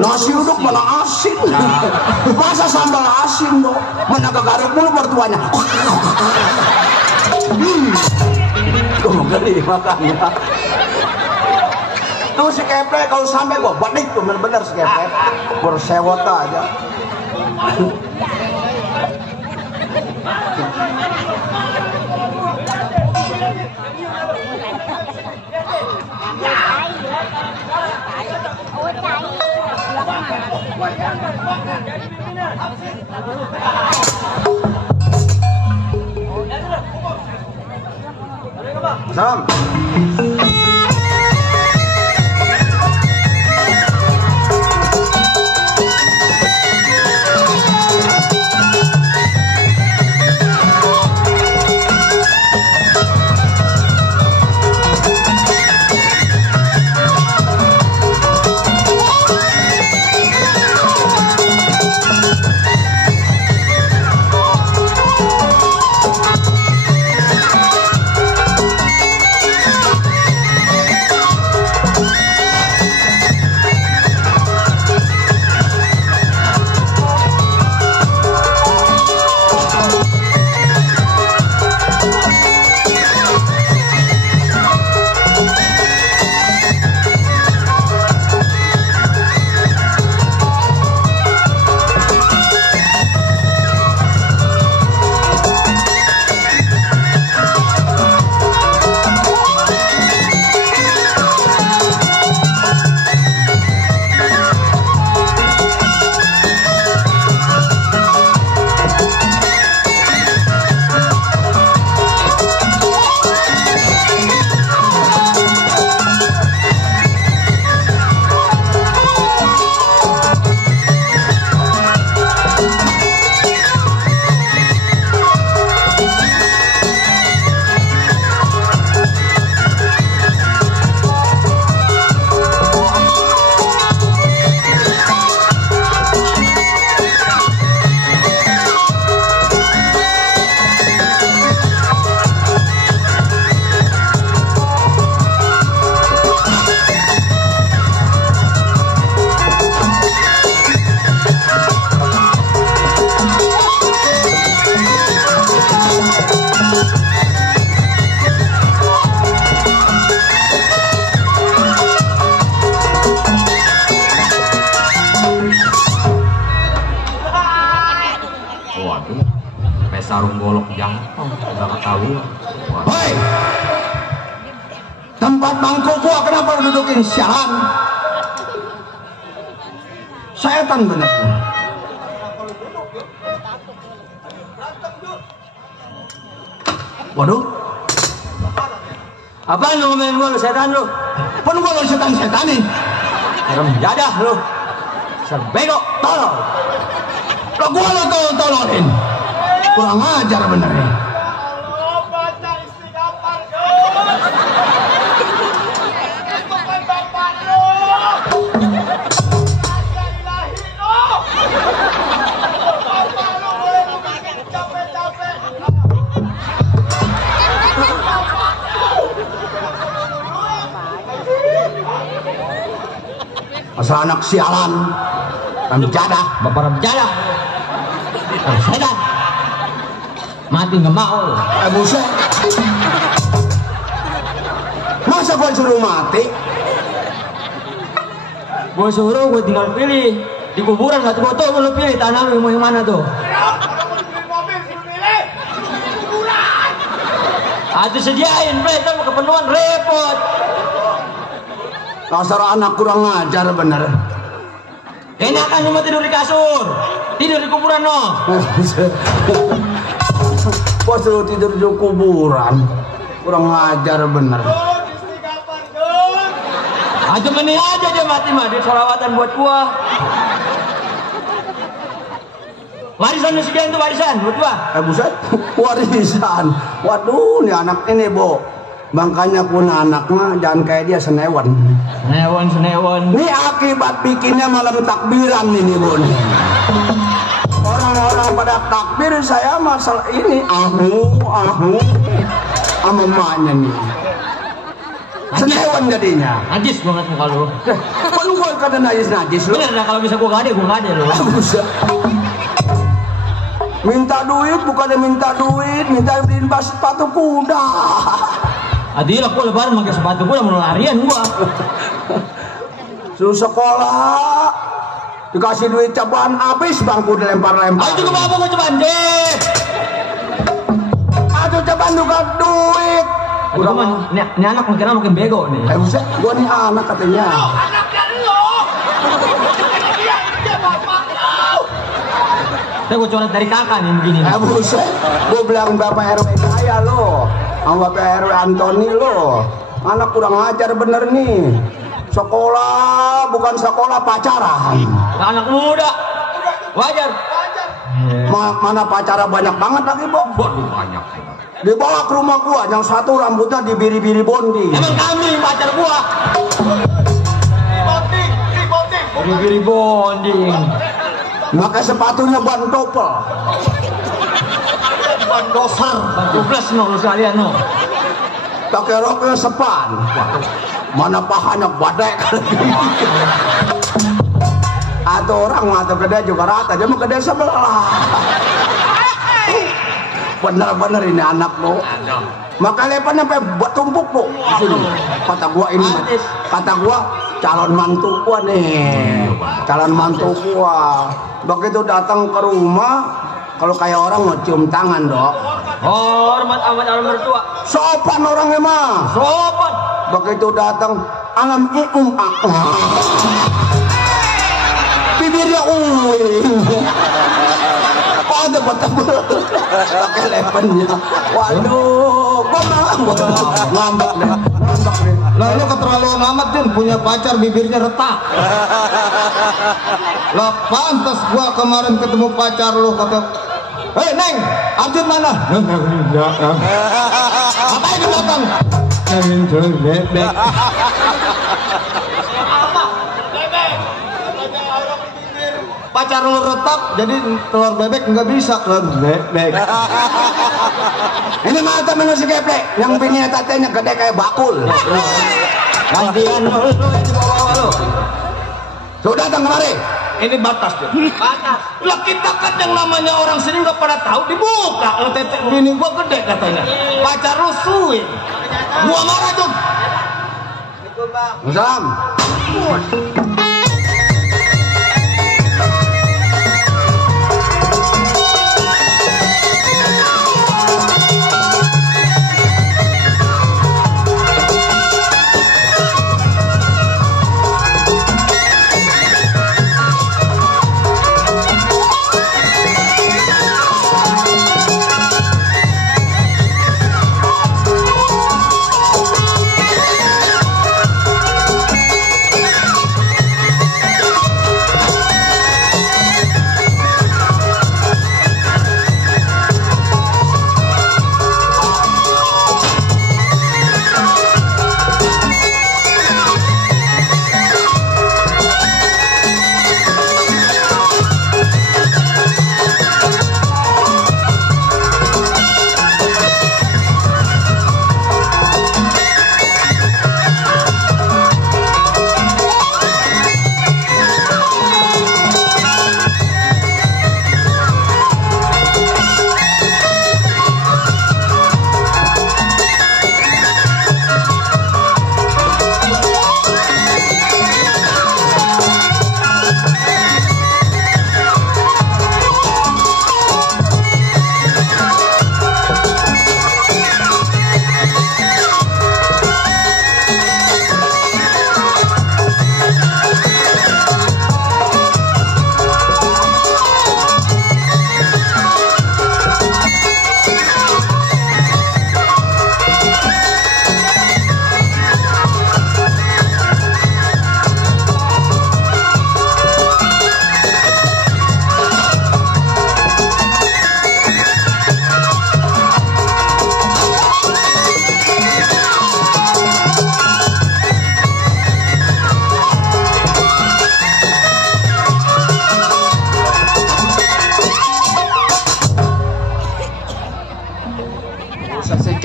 Nasi uduk malah asin. Masa sambal asin dok. Mana kegaruk mulu mertuanya. Tuh gede makannya. Tuh si Kepe kalau sampai gua badik tuh bener-bener si Kepe. Bersewot aja. Salam. Sarung golok jantung nggak tahu. Wah Hei, tempat mangkuk gua kenapa lu dudukin sialan? Setan bener. Waduh, Apa lu ngomongin gua lu setan lu? pun gua lu setan-setan nih. Serem jadah lu. Serbego tolol. Lah gua lu tololin. Kurang ajar bener nih. Asal anak sialan, jadah, Bapak jadah. Setan. Mati nggak mau lu. buset. Masa gua suruh mati? Gua suruh gua tinggal pilih. Di kuburan nggak tahu lu pilih tanah lu mau yang mana tuh? Aduh sediain, bre, kita mau kepenuhan repot. Dasar anak kurang ajar bener. Enakan cuma tidur di kasur, tidur di kuburan no. Gua suruh tidur di kuburan, kurang ajar bener. Aja meni aja dia mati mah, dia sholawatan buat gua. Warisan lu sekian tuh warisan buat gua. Buset, warisan. Waduh, nih anak ini, Bo. Makanya pun anak mah jangan kayak dia senewan. Senewon. Ini akibat bikinnya malam takbiran ini, Bu. Orang-orang pada takbir, saya masalah ini ahu sama emaknya nih. Senewan jadinya. Najis banget muka lu. Kan gua kata najis lu. Bener dah kalau bisa gua gak ada lu. Buset. Minta duit bukannya minta duit, minta beliin sepatu kuda. Adilah gua lebaran pakai sepatu gua mau larian gua. Suruh sekolah dikasih duit cobaan habis bangku dilempar-lempar. Ayo juga bapak gua cobaan deh. Aduh cobaan juga duit. Udah mah ini anak makin bego nih. Buset, gua nih anak katanya. Anaknya lu. Dia bapak lu. Saya gua coret dari kakak nih begini. Buset, gua bilang Bapak RW saya lo, sama Bapak RW Antoni lo. Anak kurang ajar bener nih. Sekolah bukan sekolah pacaran. Anak muda. Wajar. Mana pacaran banyak banget lagi, Bo. Waduh banyak. Dibawa ke rumah gua, yang satu rambutnya dibiri-biri bondi. Emang kami pacar gua. Biri bonding. Pakai sepatunya ban topel. Ban doser. Bantu plus no lu sekalian no. Pakai roknya sepan. Mana pahanya badai kali. Atau orang mata gede juga rata, dia mau gede sebelah. Bener-bener ini anak lo. Maka lepan sampai tumpuk lo di sini. Kata gua ini, kata gua calon mantu gua nih, calon mantu gua. Begitu datang ke rumah, kalau kayak orang mau cium tangan dok. Hormat amat calon mertua. Sopan orangnya mah. Sopan. Begitu datang, alam bibirnya ada betul pakai lepennya. Waduh, gua ngambak deh. Lalu keterlaluan amat Din, punya pacar bibirnya retak. Lah pantas gua kemarin ketemu pacar lu kata, "Hei Neng, Arjun mana?" Ngapain di belakang? Pacar lu retak, jadi telur bebek nggak bisa telur bebek. Ini mah temen si geplek, yang punya tatenya gede kayak bakul. Gantian lu yang dibawa lu. Sudah datang kemari. Ini batas tuh. Panas. Lah kita kan yang namanya orang sini nggak pada tahu dibuka. Kalau tetek bini gua gede katanya. Pacar lu suin. Gua marah tuh. Salam.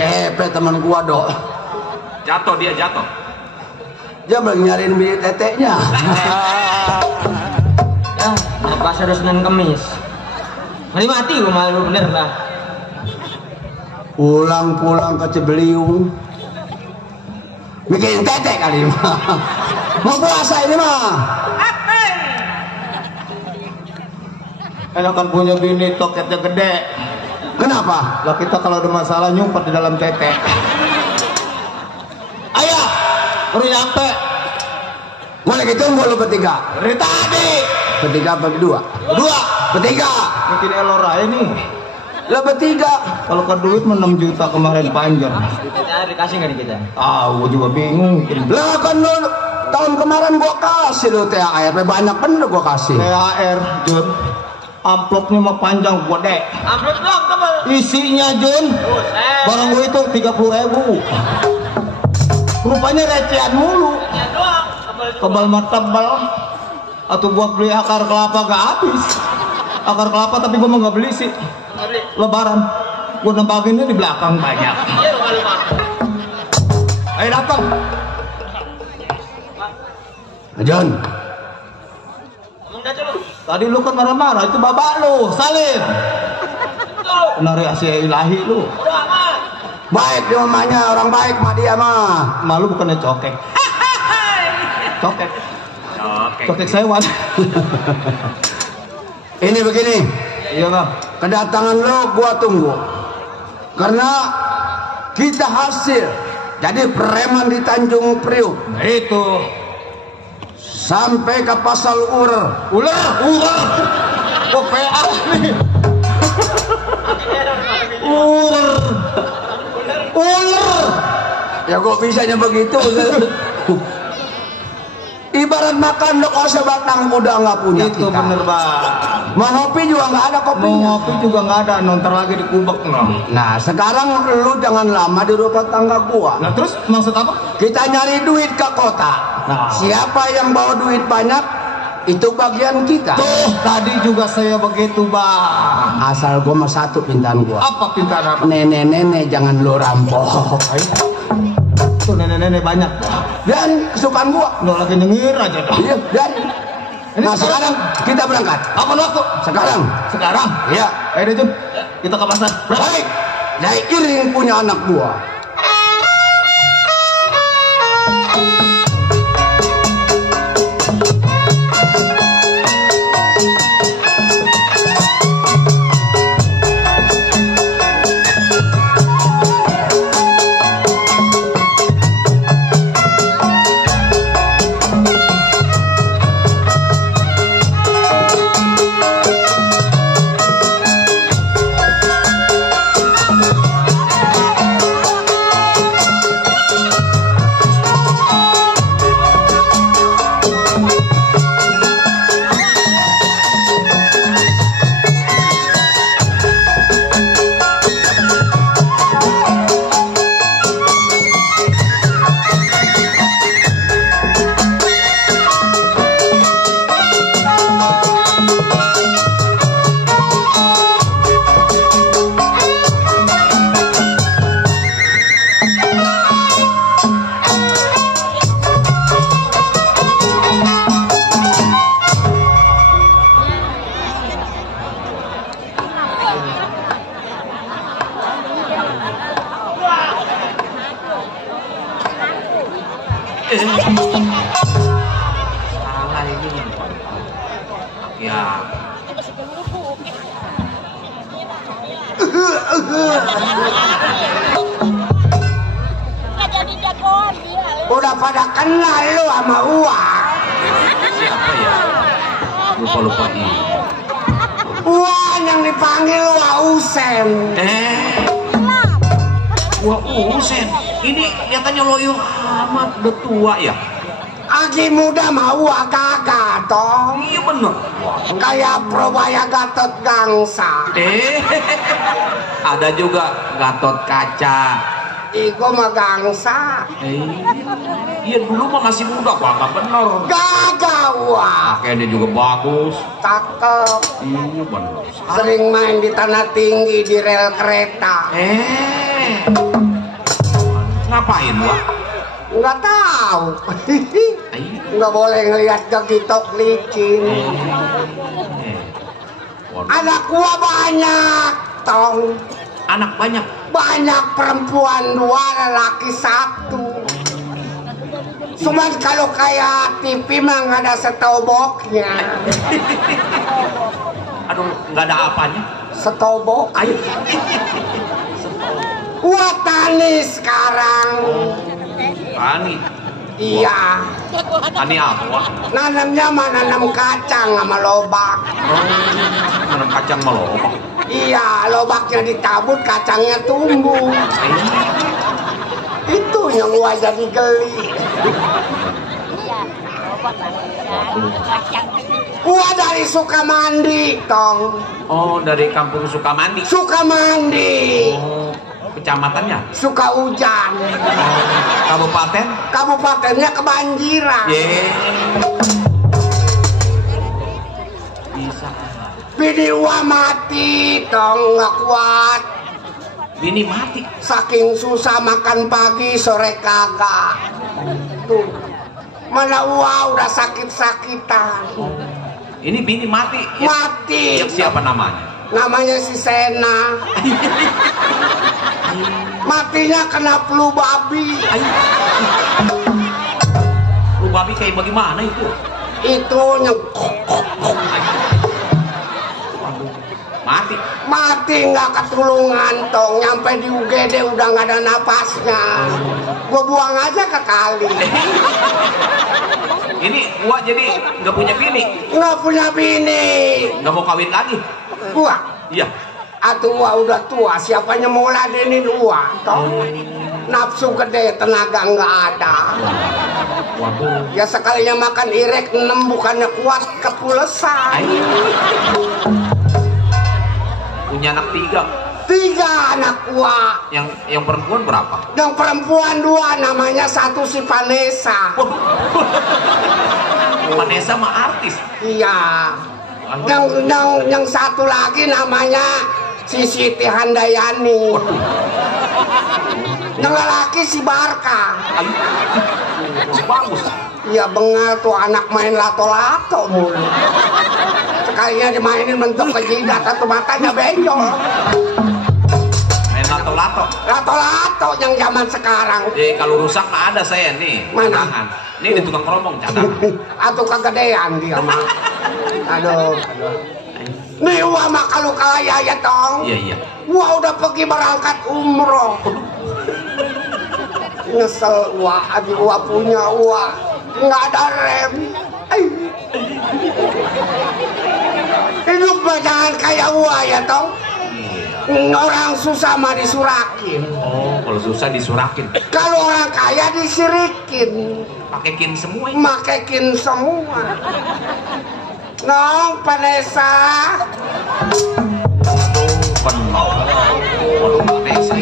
Pepe teman gua dok. Jatuh dia jatuh. Dia lagi nyariin bibit teteknya. Ya, pas ada Senin Kemis. Mari mati gua malu bener lah. Pulang-pulang ke Cibeliung. Bikin tetek kali mah. Mau puasa ini mah. Enakan punya bini toketnya gede. Kenapa? Lah kita kalau ada masalah nyumpet di dalam tete. Ayah, baru nyampe. Boleh ditunggu lu bertiga. Dari tadi. Bertiga apa berdua? Dua. Bertiga. Mungkin elor aja nih. Lah bertiga. Kalau ke duit 6 juta kemarin panjang. Kita dikasih nggak nih kita? Gua juga bingung. Lah kan lu tahun kemarin gua kasih lu THR, banyak bener gua kasih. THR, Jun. Amplopnya mah panjang gede. Amplop doang tebel. Isinya, Jun. Barang gua itu 30.000. Rupanya recehan mulu. Ya doang. Tebal mah tebal. Atau buat beli akar kelapa gak habis. Akar kelapa tapi gua mah gak beli sih. Lebaran gua nempaginnya di belakang banyak. Iya lupa. Ayo datang. John. Ngomong dah dulu. Tadi lu kan marah-marah, itu babak lu, Salim. Penari Asia Ilahi lu. Udah aman. Baik dia mamanya, orang baik mah dia mah. Malu bukannya cokek. Cokek. Oke. Cokek sewan. Ini begini, Iya Bang. kedatangan lo gua tunggu. Karena kita hasil jadi preman di Tanjung Priuk Itu. sampai ke Pasal Ular. Ular. Kok PA nih? Ular. Ya kok bisanya begitu? Ibarat makan lo kalau sebatang udah nggak punya Itu kita. bener Bang. Mau ngopi juga nggak ada Mau kopinya. ngopi juga nggak ada, nonton lagi di kubek no. Nah sekarang lu jangan lama di rumah tangga gua. Nah terus maksud apa? Kita nyari duit ke kota. Nah. Siapa yang bawa duit banyak itu bagian kita. Tuh tadi juga saya begitu Bang. Asal gua mah satu pintaan gua. Apa pintaan apa? Nenek-nenek jangan lu rampok. Tuh nenek-nenek banyak. Dan kesukaan gua. Lo lagi nyengir aja dah. Iya, dan Ini nah sekarang- sekarang kita berangkat. Apa waktu? Sekarang. Sekarang. Iya. Ayo deh Jun. Kita ke pasar. Baik. Saya iring punya anak gua. Salah ini. Ya. Nggak jadi jagoan dia. Udah pada kenal lu sama uang. Siapa ya? Lupa ini. Uang yang dipanggil Wausen. Wah Usen. Ini kelihatannya loyo amat, udah tua ya. Aki muda mau kagak toh. Iya bener. Kayak Probaya Gatot Gangsa. Ada juga Gatot Kaca. Iko mah Gangsa. Iya dulu mah masih muda, bangga bener. Gagah wah. Pakaiannya juga bagus. Cakep. Iya bener. Sering main di tanah tinggi di rel kereta. Ngapain Wak? Nggak tahu. Nggak boleh ngelihat kegitok licin. Anak gua banyak, tong. Anak banyak. Banyak, perempuan 2, lelaki 1. Cuman kalau kayak TV mah nggak ada setoboknya. Aduh, nggak ada apanya. Setobok. Gua tani sekarang. Tani. Iya. Tani apa Wak? Nanamnya mah nanam kacang sama lobak. Nanam kacang melobak. Iya, lobaknya ditabut, kacangnya tumbuh. Itu yang gua jadi geli. Gua dari Sukamandi, tong. Oh, dari kampung Sukamandi. Sukamandi. Oh, kecamatannya? Sukahujan. Kabupaten? Kabupatennya kebanjiran. Bisa. Bini gua mati, tong, nggak kuat. Bini mati. Saking susah makan pagi, sore kagak. Tuh, mana gua udah sakit-sakitan. Ini bini mati. Mati. Yang siapa namanya? Namanya si Sena. Matinya kena flu babi. Flu babi kayak bagaimana itu? Itu mati nggak ketulungan, tong. Nyampe di UGD udah nggak ada napasnya. Gua buang aja ke kali. Ini gua jadi nggak punya bini. Nggak punya bini. Nggak mau kawin lagi. Gua? Iya. Atuh gua udah tua, siapanya mau ladenin gua, tong. Nafsu gede, tenaga nggak ada. Waduh. Ya sekalinya makan irek 6 bukannya kuat, kepulesan. Punya anak 3. 3 anak gua. Yang perempuan berapa? Yang perempuan 2, namanya satu si Vanessa. Vanessa mah artis. Iya. Yang satu lagi namanya si Siti Handayani. Yang lelaki si Barka. Bagus. Iya, bengal tuh anak main lato-lato mulu. Sekalinya dimainin bentuk kejidat atau matanya benjol. Main lato-lato. Lato-lato yang zaman sekarang. Kalau rusak mah ada saya nih. Mana? Cadangan. Ini di tukang keromong cadangan. Atau kegedean dia mah. Aduh. Nih gua mah kalau kaya ya, tong. Iya. Gua udah pergi berangkat umroh. Nyesel gua punya uang nggak ada rem. Hidup mah jangan kayak gua ya, tong. Orang susah mah disurakin. Oh, kalau susah disurakin. Kalau orang kaya disirikin. Pakai kin semua. Pakai kin semua. Nong, Vanessa. Penuh. Vanessa.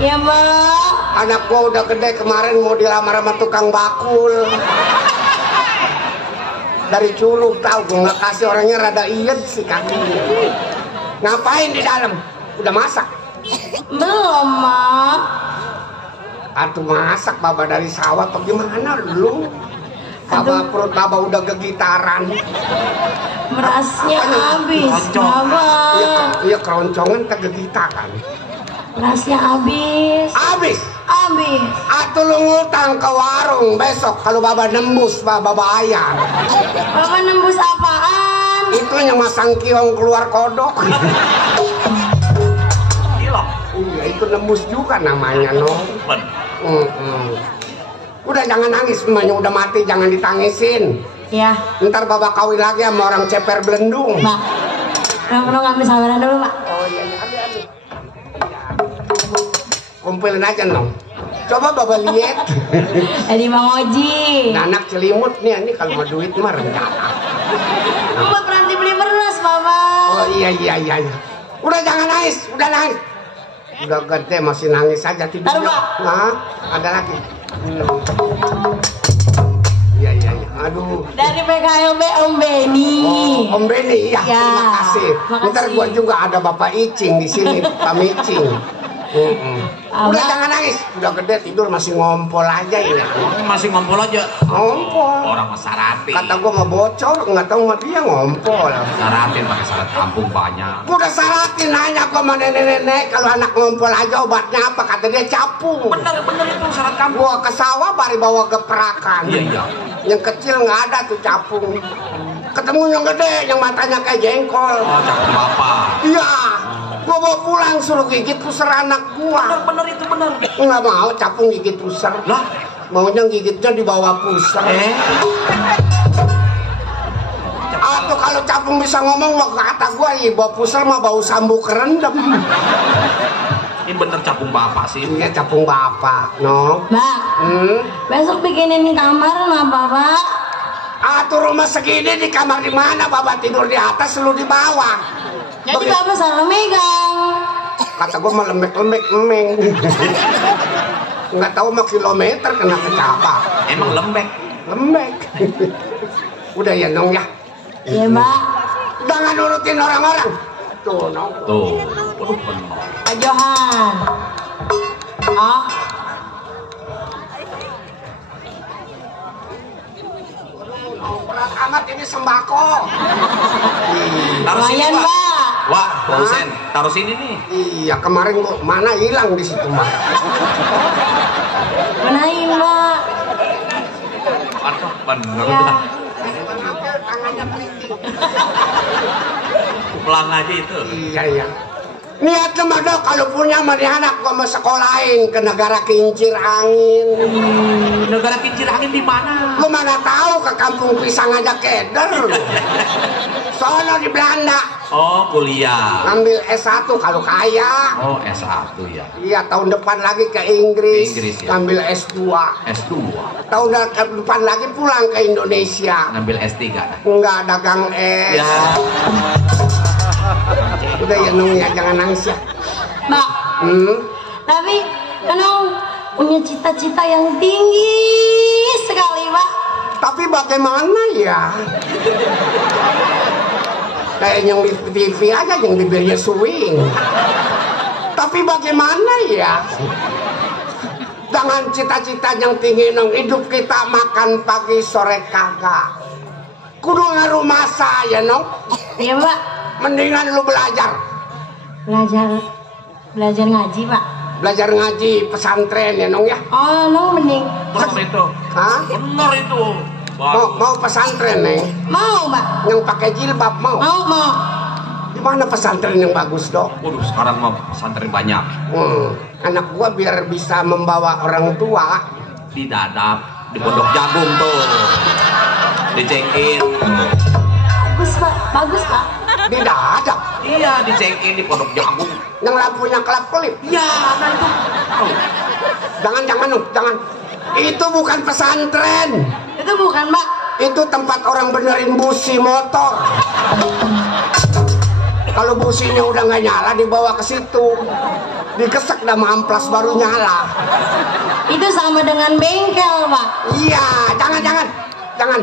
Iya, Mbak. Anak gua udah gede, kemarin mau dilamar sama tukang bakul. Dari Culuk, tahu gua nggak kasih, orangnya rada iyet sih kakinya. Ngapain di dalam? Udah masak? Belum, Mak. Atuh masak baba dari sawah apa gimana lu? Baba perut baba udah gegitaran. Berasnya habis, Baba. Iya, keroncongan kegegitaran. Berasnya habis. Habis. Atuh lu ngutang ke warung, besok kalau baba nembus baba bayar. Baba nembus apaan? Itu yang masang kiong keluar kodok. Kilok. Iya, itu nembus juga namanya, no. Udah jangan nangis, emaknya udah mati, jangan ditangisin. Ya. Ntar baba kawin lagi sama orang ceper belendung. Mbak, perlu ngambil saweran dulu, Mbak. Oh iya, ambil. Kumpulin aja, no. Coba baba lihat. Dari Bang Oji. Nah, anak celimut nih, ini kalau mau duit mah rencana. Mbak berhenti beli beras, Baba. Oh iya. Udah jangan nangis, udah nangis. Udah gede masih nangis aja tidur. Taruh, Mbak. Nah, ada lagi. Iya. Aduh. Dari PKLB Om Beni. Oh, Om Beni, ya. Terima kasih. Makasih. Ntar gua juga ada Bapak Icing di sini, Pak Micing. Udah jangan nangis, udah gede tidur masih ngompol aja ya. Masih ngompol aja. Ngompol. Orang Sarati. Kata gua nggak bocor, nggak tahu sama dia ngompol. Saratin pakai syarat kampung banyak. Gua udah saratin nanya gua sama nenek-nenek kalau anak ngompol aja obatnya apa, kata dia capung. Bener itu syarat kampung. Gua ke sawah bari bawa geprakan. Iya. Yang kecil nggak ada tuh capung. Ketemu yang gede, yang matanya kayak jengkol. Oh, capung bapak. Iya. Gua bawa pulang suruh gigit puser anak gua. Bener itu bener. Nggak mau capung gigit puser. Lah, maunya gigitnya di bawah puser. Atau kalau capung bisa ngomong kata gua, bawa puser mah bau sambu kerendam. Ini bener capung bapak sih. Iya capung bapak, no. Mbak, besok bikinin kamar apa, Pak? Atur rumah segini di kamar di mana? Bapak tidur di atas, lu di bawah. Jadi Bapak salah megang. Kata gue mah lembek-lembek emeng. Nggak tahu mah kilometer kena kecapa. Emang lembek. Lembek. Udah ya Nong ya. Iya Mbak. Jangan nurutin orang-orang. Tuh Nong. Tuh. Bener. Pak Johan. Oh. Berat amat ini sembako. Taruh sini, Lumayan, Pak. Pak. Wah, Husen, taruh sini nih. Iya kemarin gua mana hilang di situ mah. Menahin Mbak. Aduh, bener. Ya. Tangannya peliti. Pelang aja itu. Iya. Niat mah dok kalau punya mah di anak gua mau sekolahin ke negara kincir angin. Negara kincir angin di mana? Lu mana tahu ke kampung pisang aja keder. Soalnya di Belanda. Oh, kuliah. Ambil S1 kalau kaya. Oh, S1 ya. Iya tahun depan lagi ke Inggris. Ya. Ambil S2. S2. Tahun depan lagi pulang ke Indonesia. Ngambil S3. Enggak dagang es. Ya. Udah ya Nung ya jangan nangis ya. Mbak. Tapi Nung punya cita-cita yang tinggi sekali Mbak. Tapi bagaimana ya? Kayak yang di TV aja yang bibirnya swing. Tapi bagaimana ya? Jangan cita-cita yang tinggi Nong. Hidup kita makan pagi sore kagak. Kudu ngaruh masa ya Nong. Iya Mbak. Mendingan lu belajar. Belajar ngaji Pak. Belajar ngaji pesantren ya Nong ya. Oh Nung mending. Bener itu. Hah? Bener itu. Mau pesantren nih? Mau Mbak. Yang pakai jilbab mau? Mau. Di mana pesantren yang bagus dok? Waduh, sekarang mah pesantren banyak. Anak gua biar bisa membawa orang tua. Di Dadap, di Pondok Jagung tuh. Dicekin. Bagus Pak. Di Dadap. Iya, dicekin di Pondok Jagung. Yang lampunya kelap-kelip. Iya, nah itu. Jangan Nung, jangan. Itu bukan pesantren. Itu bukan Mbak. Itu tempat orang benerin busi motor. Kalau businya udah nggak nyala dibawa ke situ. Digesek sama amplas baru nyala. Itu sama dengan bengkel Pak. Iya, jangan.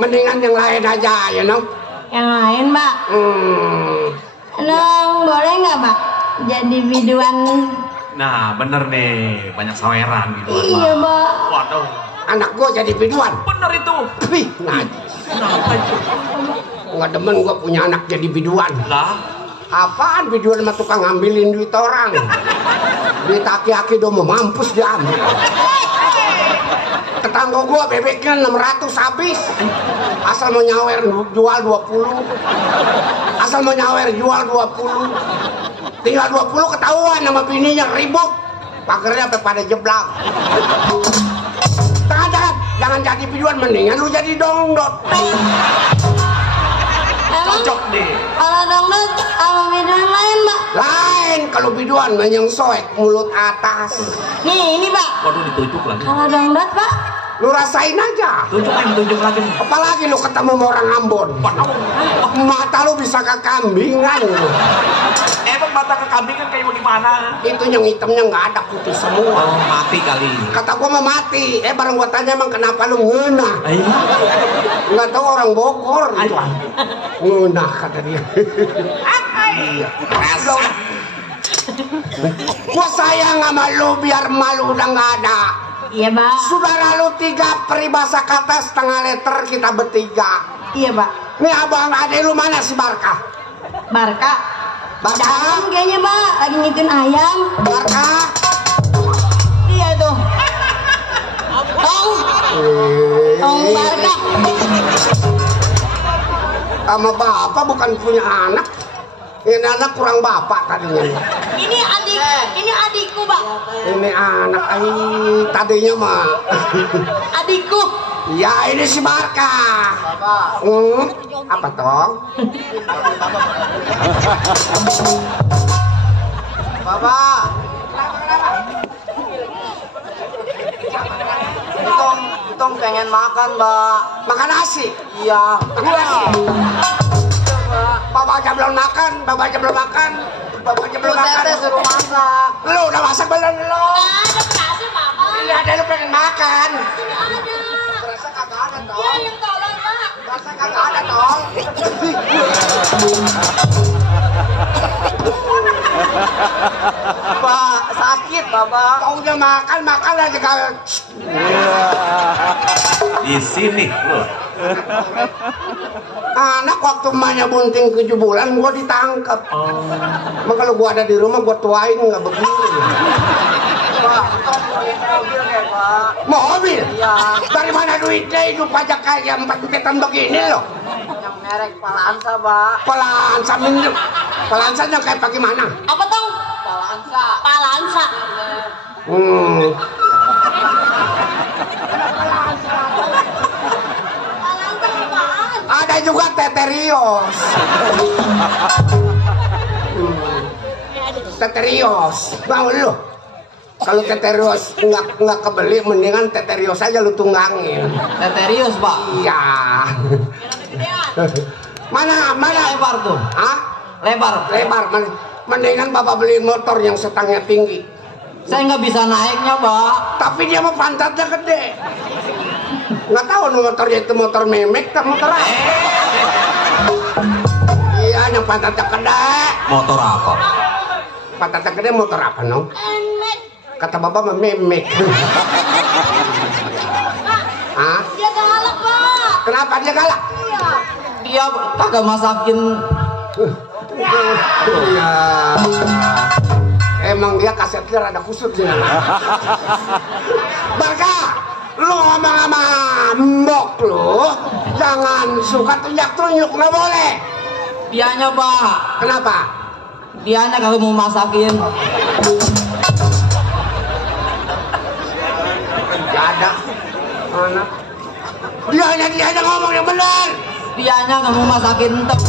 Mendingan yang lain aja ya Nong. Yang lain Mbak. Nong boleh nggak Mbak jadi biduan? Nah, bener nih, banyak saweran gitu. Iya Mbak. Waduh, Anak gua jadi biduan. bener itu. Wih, najis. Kenapa itu? Nggak demen gua punya anak jadi biduan. Lah, Apaan biduan sama tukang ngambilin duit orang. Duit aki-aki udah mau mampus dia ambil. Tetangga gua bebeknya 600 habis. Asal mau nyawer jual 20. Asal mau nyawer jual 20. Tinggal 20 ketahuan sama bininya ribut. Pagernya sampai pada jeblak. Jangan jadi biduan, mendingan lu jadi dongdot. cocok deh. Kalau dongdot, kalau biduan lain Mbak. Lain kalau biduan yang soek mulut atas. Nih ini Pak. Waduh, ditunjuk lagi. Kalau dongdot Pak. Lu rasain aja. Tunjuk lagi. Apalagi lu ketemu sama orang Ambon. Mata lu bisa kekambingan. Emang mata kekambingan kayak bagaimana? Itu yang hitamnya nggak ada, putih semua. Oh, mati kali. Kata gua mau mati. Barang gua tanya emang kenapa lu ngeunah? Nggak tahu orang Bogor gitu. Ngeunah kata dia. Rasa. Gua sayang sama lu biar malu udah nggak ada. Iya, Pak. Saudara lu 3 peribahasa kata setengah liter kita bertiga. Iya, Pak. Nih abang adek lu mana si Barka? Barka. Barka? Dalam kayaknya, Pak. Lagi ngitin ayam. Barka? Iya tuh. Tong Barka. Sama bapak bukan punya anak. Ini anak kurang bapak tadinya. Ini adikku, Pak. Ini anak tadinya mah. Adikku. Ya ini si Barka. Apa tong? Bapak. Itong pengen makan, Mbak. Makan nasi. Iya. Makan nasi. Bapak aja belum makan. Bapak aja belum makan. Bapak aja belum makan. Tete suruh masak. Lu udah masak belum lu? Ada berhasil, Papa. Ini ada lu pengen makan. Sini ada. Berasa kagak ada tong. Iya, yang tolong, Pak. Berasa kagak ada tong. Pak, sakit, Bapak. Kau udah makan aja kagak. Di sini loh. Anak waktu emaknya bunting 7 bulan gua ditangkap. Emang kalau gua ada di rumah gua tuain nggak begini. Pak, itong mobil deh, Pak. Mobil? Iya. Dari mana duitnya itu pajak kayak 4 jutaan begini loh? Yang merek Palansa, Pak. Pelansa minum. Pelansanya kayak bagaimana? Apa, Tong? Palansa. Palansa. Palansa apaan? Ada juga Teterios. Teterios. Mau lu? Kalau Teterios nggak kebeli, mendingan Teterios aja lu tunggangin. Teterius, Pak. Iya. Mana? Lebar tuh. Hah? Lebar. Lebar. Mendingan bapak beli motor yang setangnya tinggi. Saya nggak bisa naiknya, Pak. Tapi dia mau pantatnya gede. Nggak tahu motornya itu motor memek atau motor apa? Iya, yang pantatnya gede. Motor apa? Pantatnya gede motor apa, no? Kata bapak mah memek. Hah? Dia galak, Pak. Kenapa dia galak? Dia kagak masakin. Iya. Emang dia kasetnya rada kusut sih. Barka, lu ngomong sama mbok lu, jangan suka tunjuk-tunjuk, nggak boleh. Dianya, Pak. Kenapa? Dianya kagak mau masakin. Gak ada. Mana? Dianya ngomong yang benar. Dianya nggak mau masakin entek.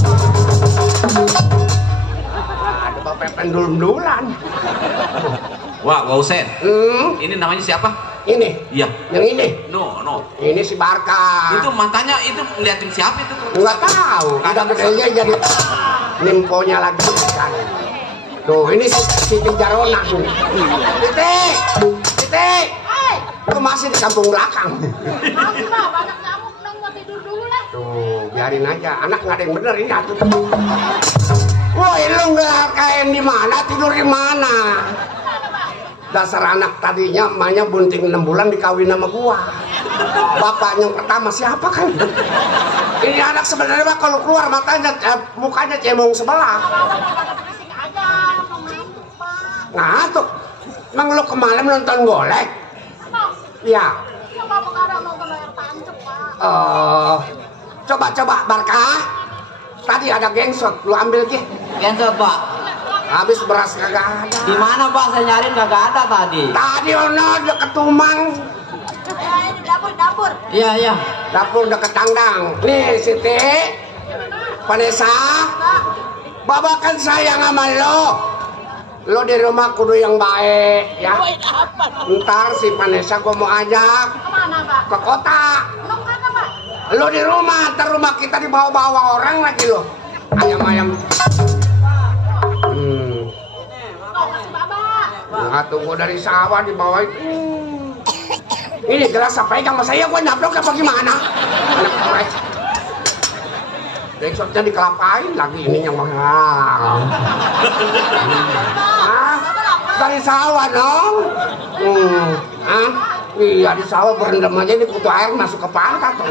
Ada bapak pendul-dulan. Wah, Wausen. Ini namanya siapa? Ini. Iya. Yang ini. No. Ini si Barka. Itu matanya itu ngeliatin siapa itu? Nggak tahu. Udah gedenya jadi nimponya lagi kan. Tuh, ini si Jarona. Titik. Lu masih di kampung belakang. Masih, Pak. Banyak nyamuk. Neng mau tidur dulu lah. Tuh, biarin aja. Anak nggak ada yang bener ini atuh. Woi, lu nggak kain di mana, tidur di mana? Dasar anak tadinya emaknya bunting 6 bulan dikawin sama gua. Bapaknya yang pertama siapa kan? Ini anak sebenarnya mah kalau keluar matanya, mukanya cemong sebelah. Ngantuk. Emang lu kemarin nonton golek? Iya. Coba Barka. Tadi ada gengsot, lu ambil ki. Cancel, Pak. Habis beras kagak ada. Di mana, Pak? Saya nyariin kagak ada tadi. Tadi ono deket Tumang. Di dapur. Iya. Dapur deket Tangdang. Nih Siti, Vanessa, Bapak kan sayang sama lo di rumah kudu yang baik ya. Ntar si Vanessa gua mau ajak Kemana, Pak? ke kota. Lo kemana, Pak? Lo di rumah, ntar rumah kita dibawa-bawa orang lagi lo. Ayam-ayam. Nah, tunggu dari sawah dibawain. Ini gelas pegang sama saya, gua nyaplok apa gimana? Anak korek. Besoknya dikelapain lagi ini yang mahal. Hah? Dari sawah dong. Iya di sawah berendam aja di kutu air masuk ke pantat tuh.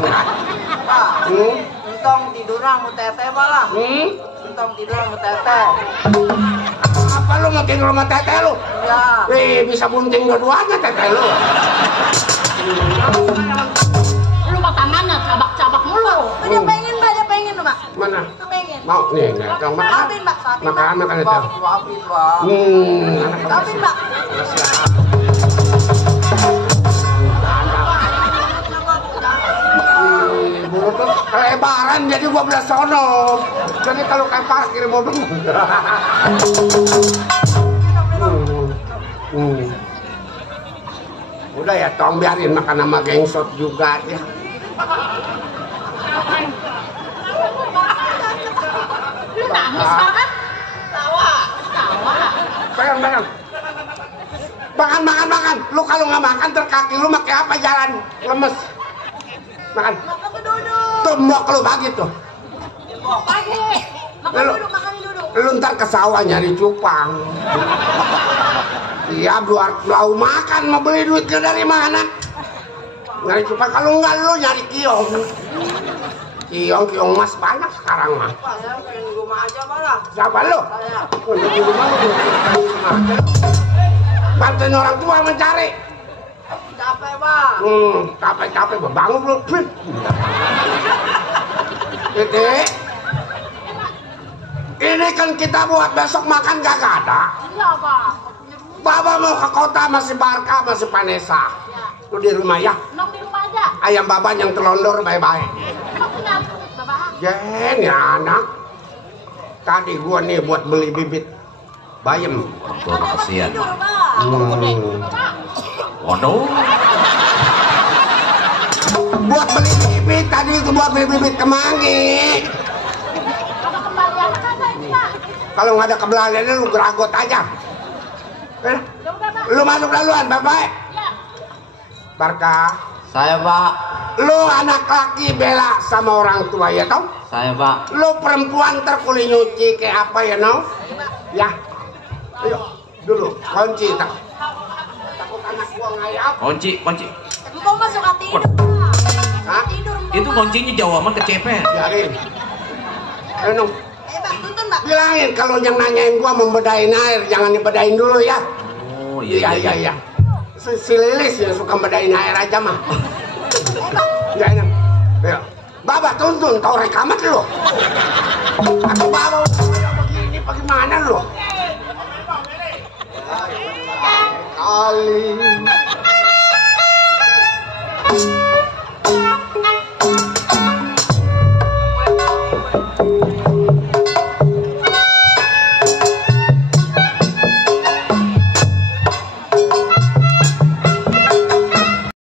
Entong tidur sama teteh malah. Entong tidur sama teteh. Apa lu mau tidur sama teteh lu? Iya. Bisa bunting dua-duanya teteh lu. Lu makan mana? Cabak-cabak mulu. Udah pengen Mbak, udah pengen Mbak. Mana? Pengen. Mau nih, dong makan. Suapin Mbak, suapin. Makan itu. Suapin Mbak. Suapin Mbak. Bulu tuh kelebaran jadi gua belah sono. Jadi kalau kayak parkir mobil. Udah ya, tong biarin makan sama gengsot juga ya. Lu nangis kan? Tawa. Bayang. Makan. Lu kalau nggak makan terkaki lu pakai apa jalan? Lemes. Makan. Tumbok lu bagi tuh. Makan duduk. Lu ntar ke sawah nyari cupang. Iya, blau makan mau beli duitnya dari mana? Nyari cupang, kalau enggak lu nyari kiong. Kiong mas banyak sekarang mah. Saya pengen di rumah aja malah. Siapa lu? Saya. Di rumah lu. Bantuin orang tua mencari. Capek Bang. Capek bangun lu. Ini kan kita buat besok makan gak ada. Iya, Bang. Baba mau ke kota masih Barka, masih Vanessa. Lu di rumah ya? Nong di rumah aja. Ayam baba yang telondor bye-bye. Emang punya Bapak? Jen ya anak. Tadi gua nih buat beli bibit bayam. Kasihan. Tidur Bang. Waduh. Buat beli bibit tadi itu buat beli bibit kemangi. Ada kembalian kan saya ini, Pak? Kalau nggak ada kebelaliannya lu geragot aja. Ya udah, Pak. Lu masuk duluan, bye-bye. Ya. Barka. Saya Pak. Lu anak laki bela sama orang tua ya tau? Saya Pak. Lu perempuan terkuli nyuci kayak apa ya no? Ya. Ayo dulu kunci tak. Takut anak gua ngayap. Kunci. Engkau mah suka tidur Bang. Hah? Tidur Bang. Itu kuncinya jauh amat kecepet. Biarin. Ayo Nung. Bang, tuntun Bang. Bilangin kalau yang nanyain gua membedain air jangan dibedain dulu ya. Oh iya. Si Lilis yang suka bedain air aja mah. Ya ini. Ya. Baba tuntun tau rekamat lu. Aku baba begini bagaimana lu? Kali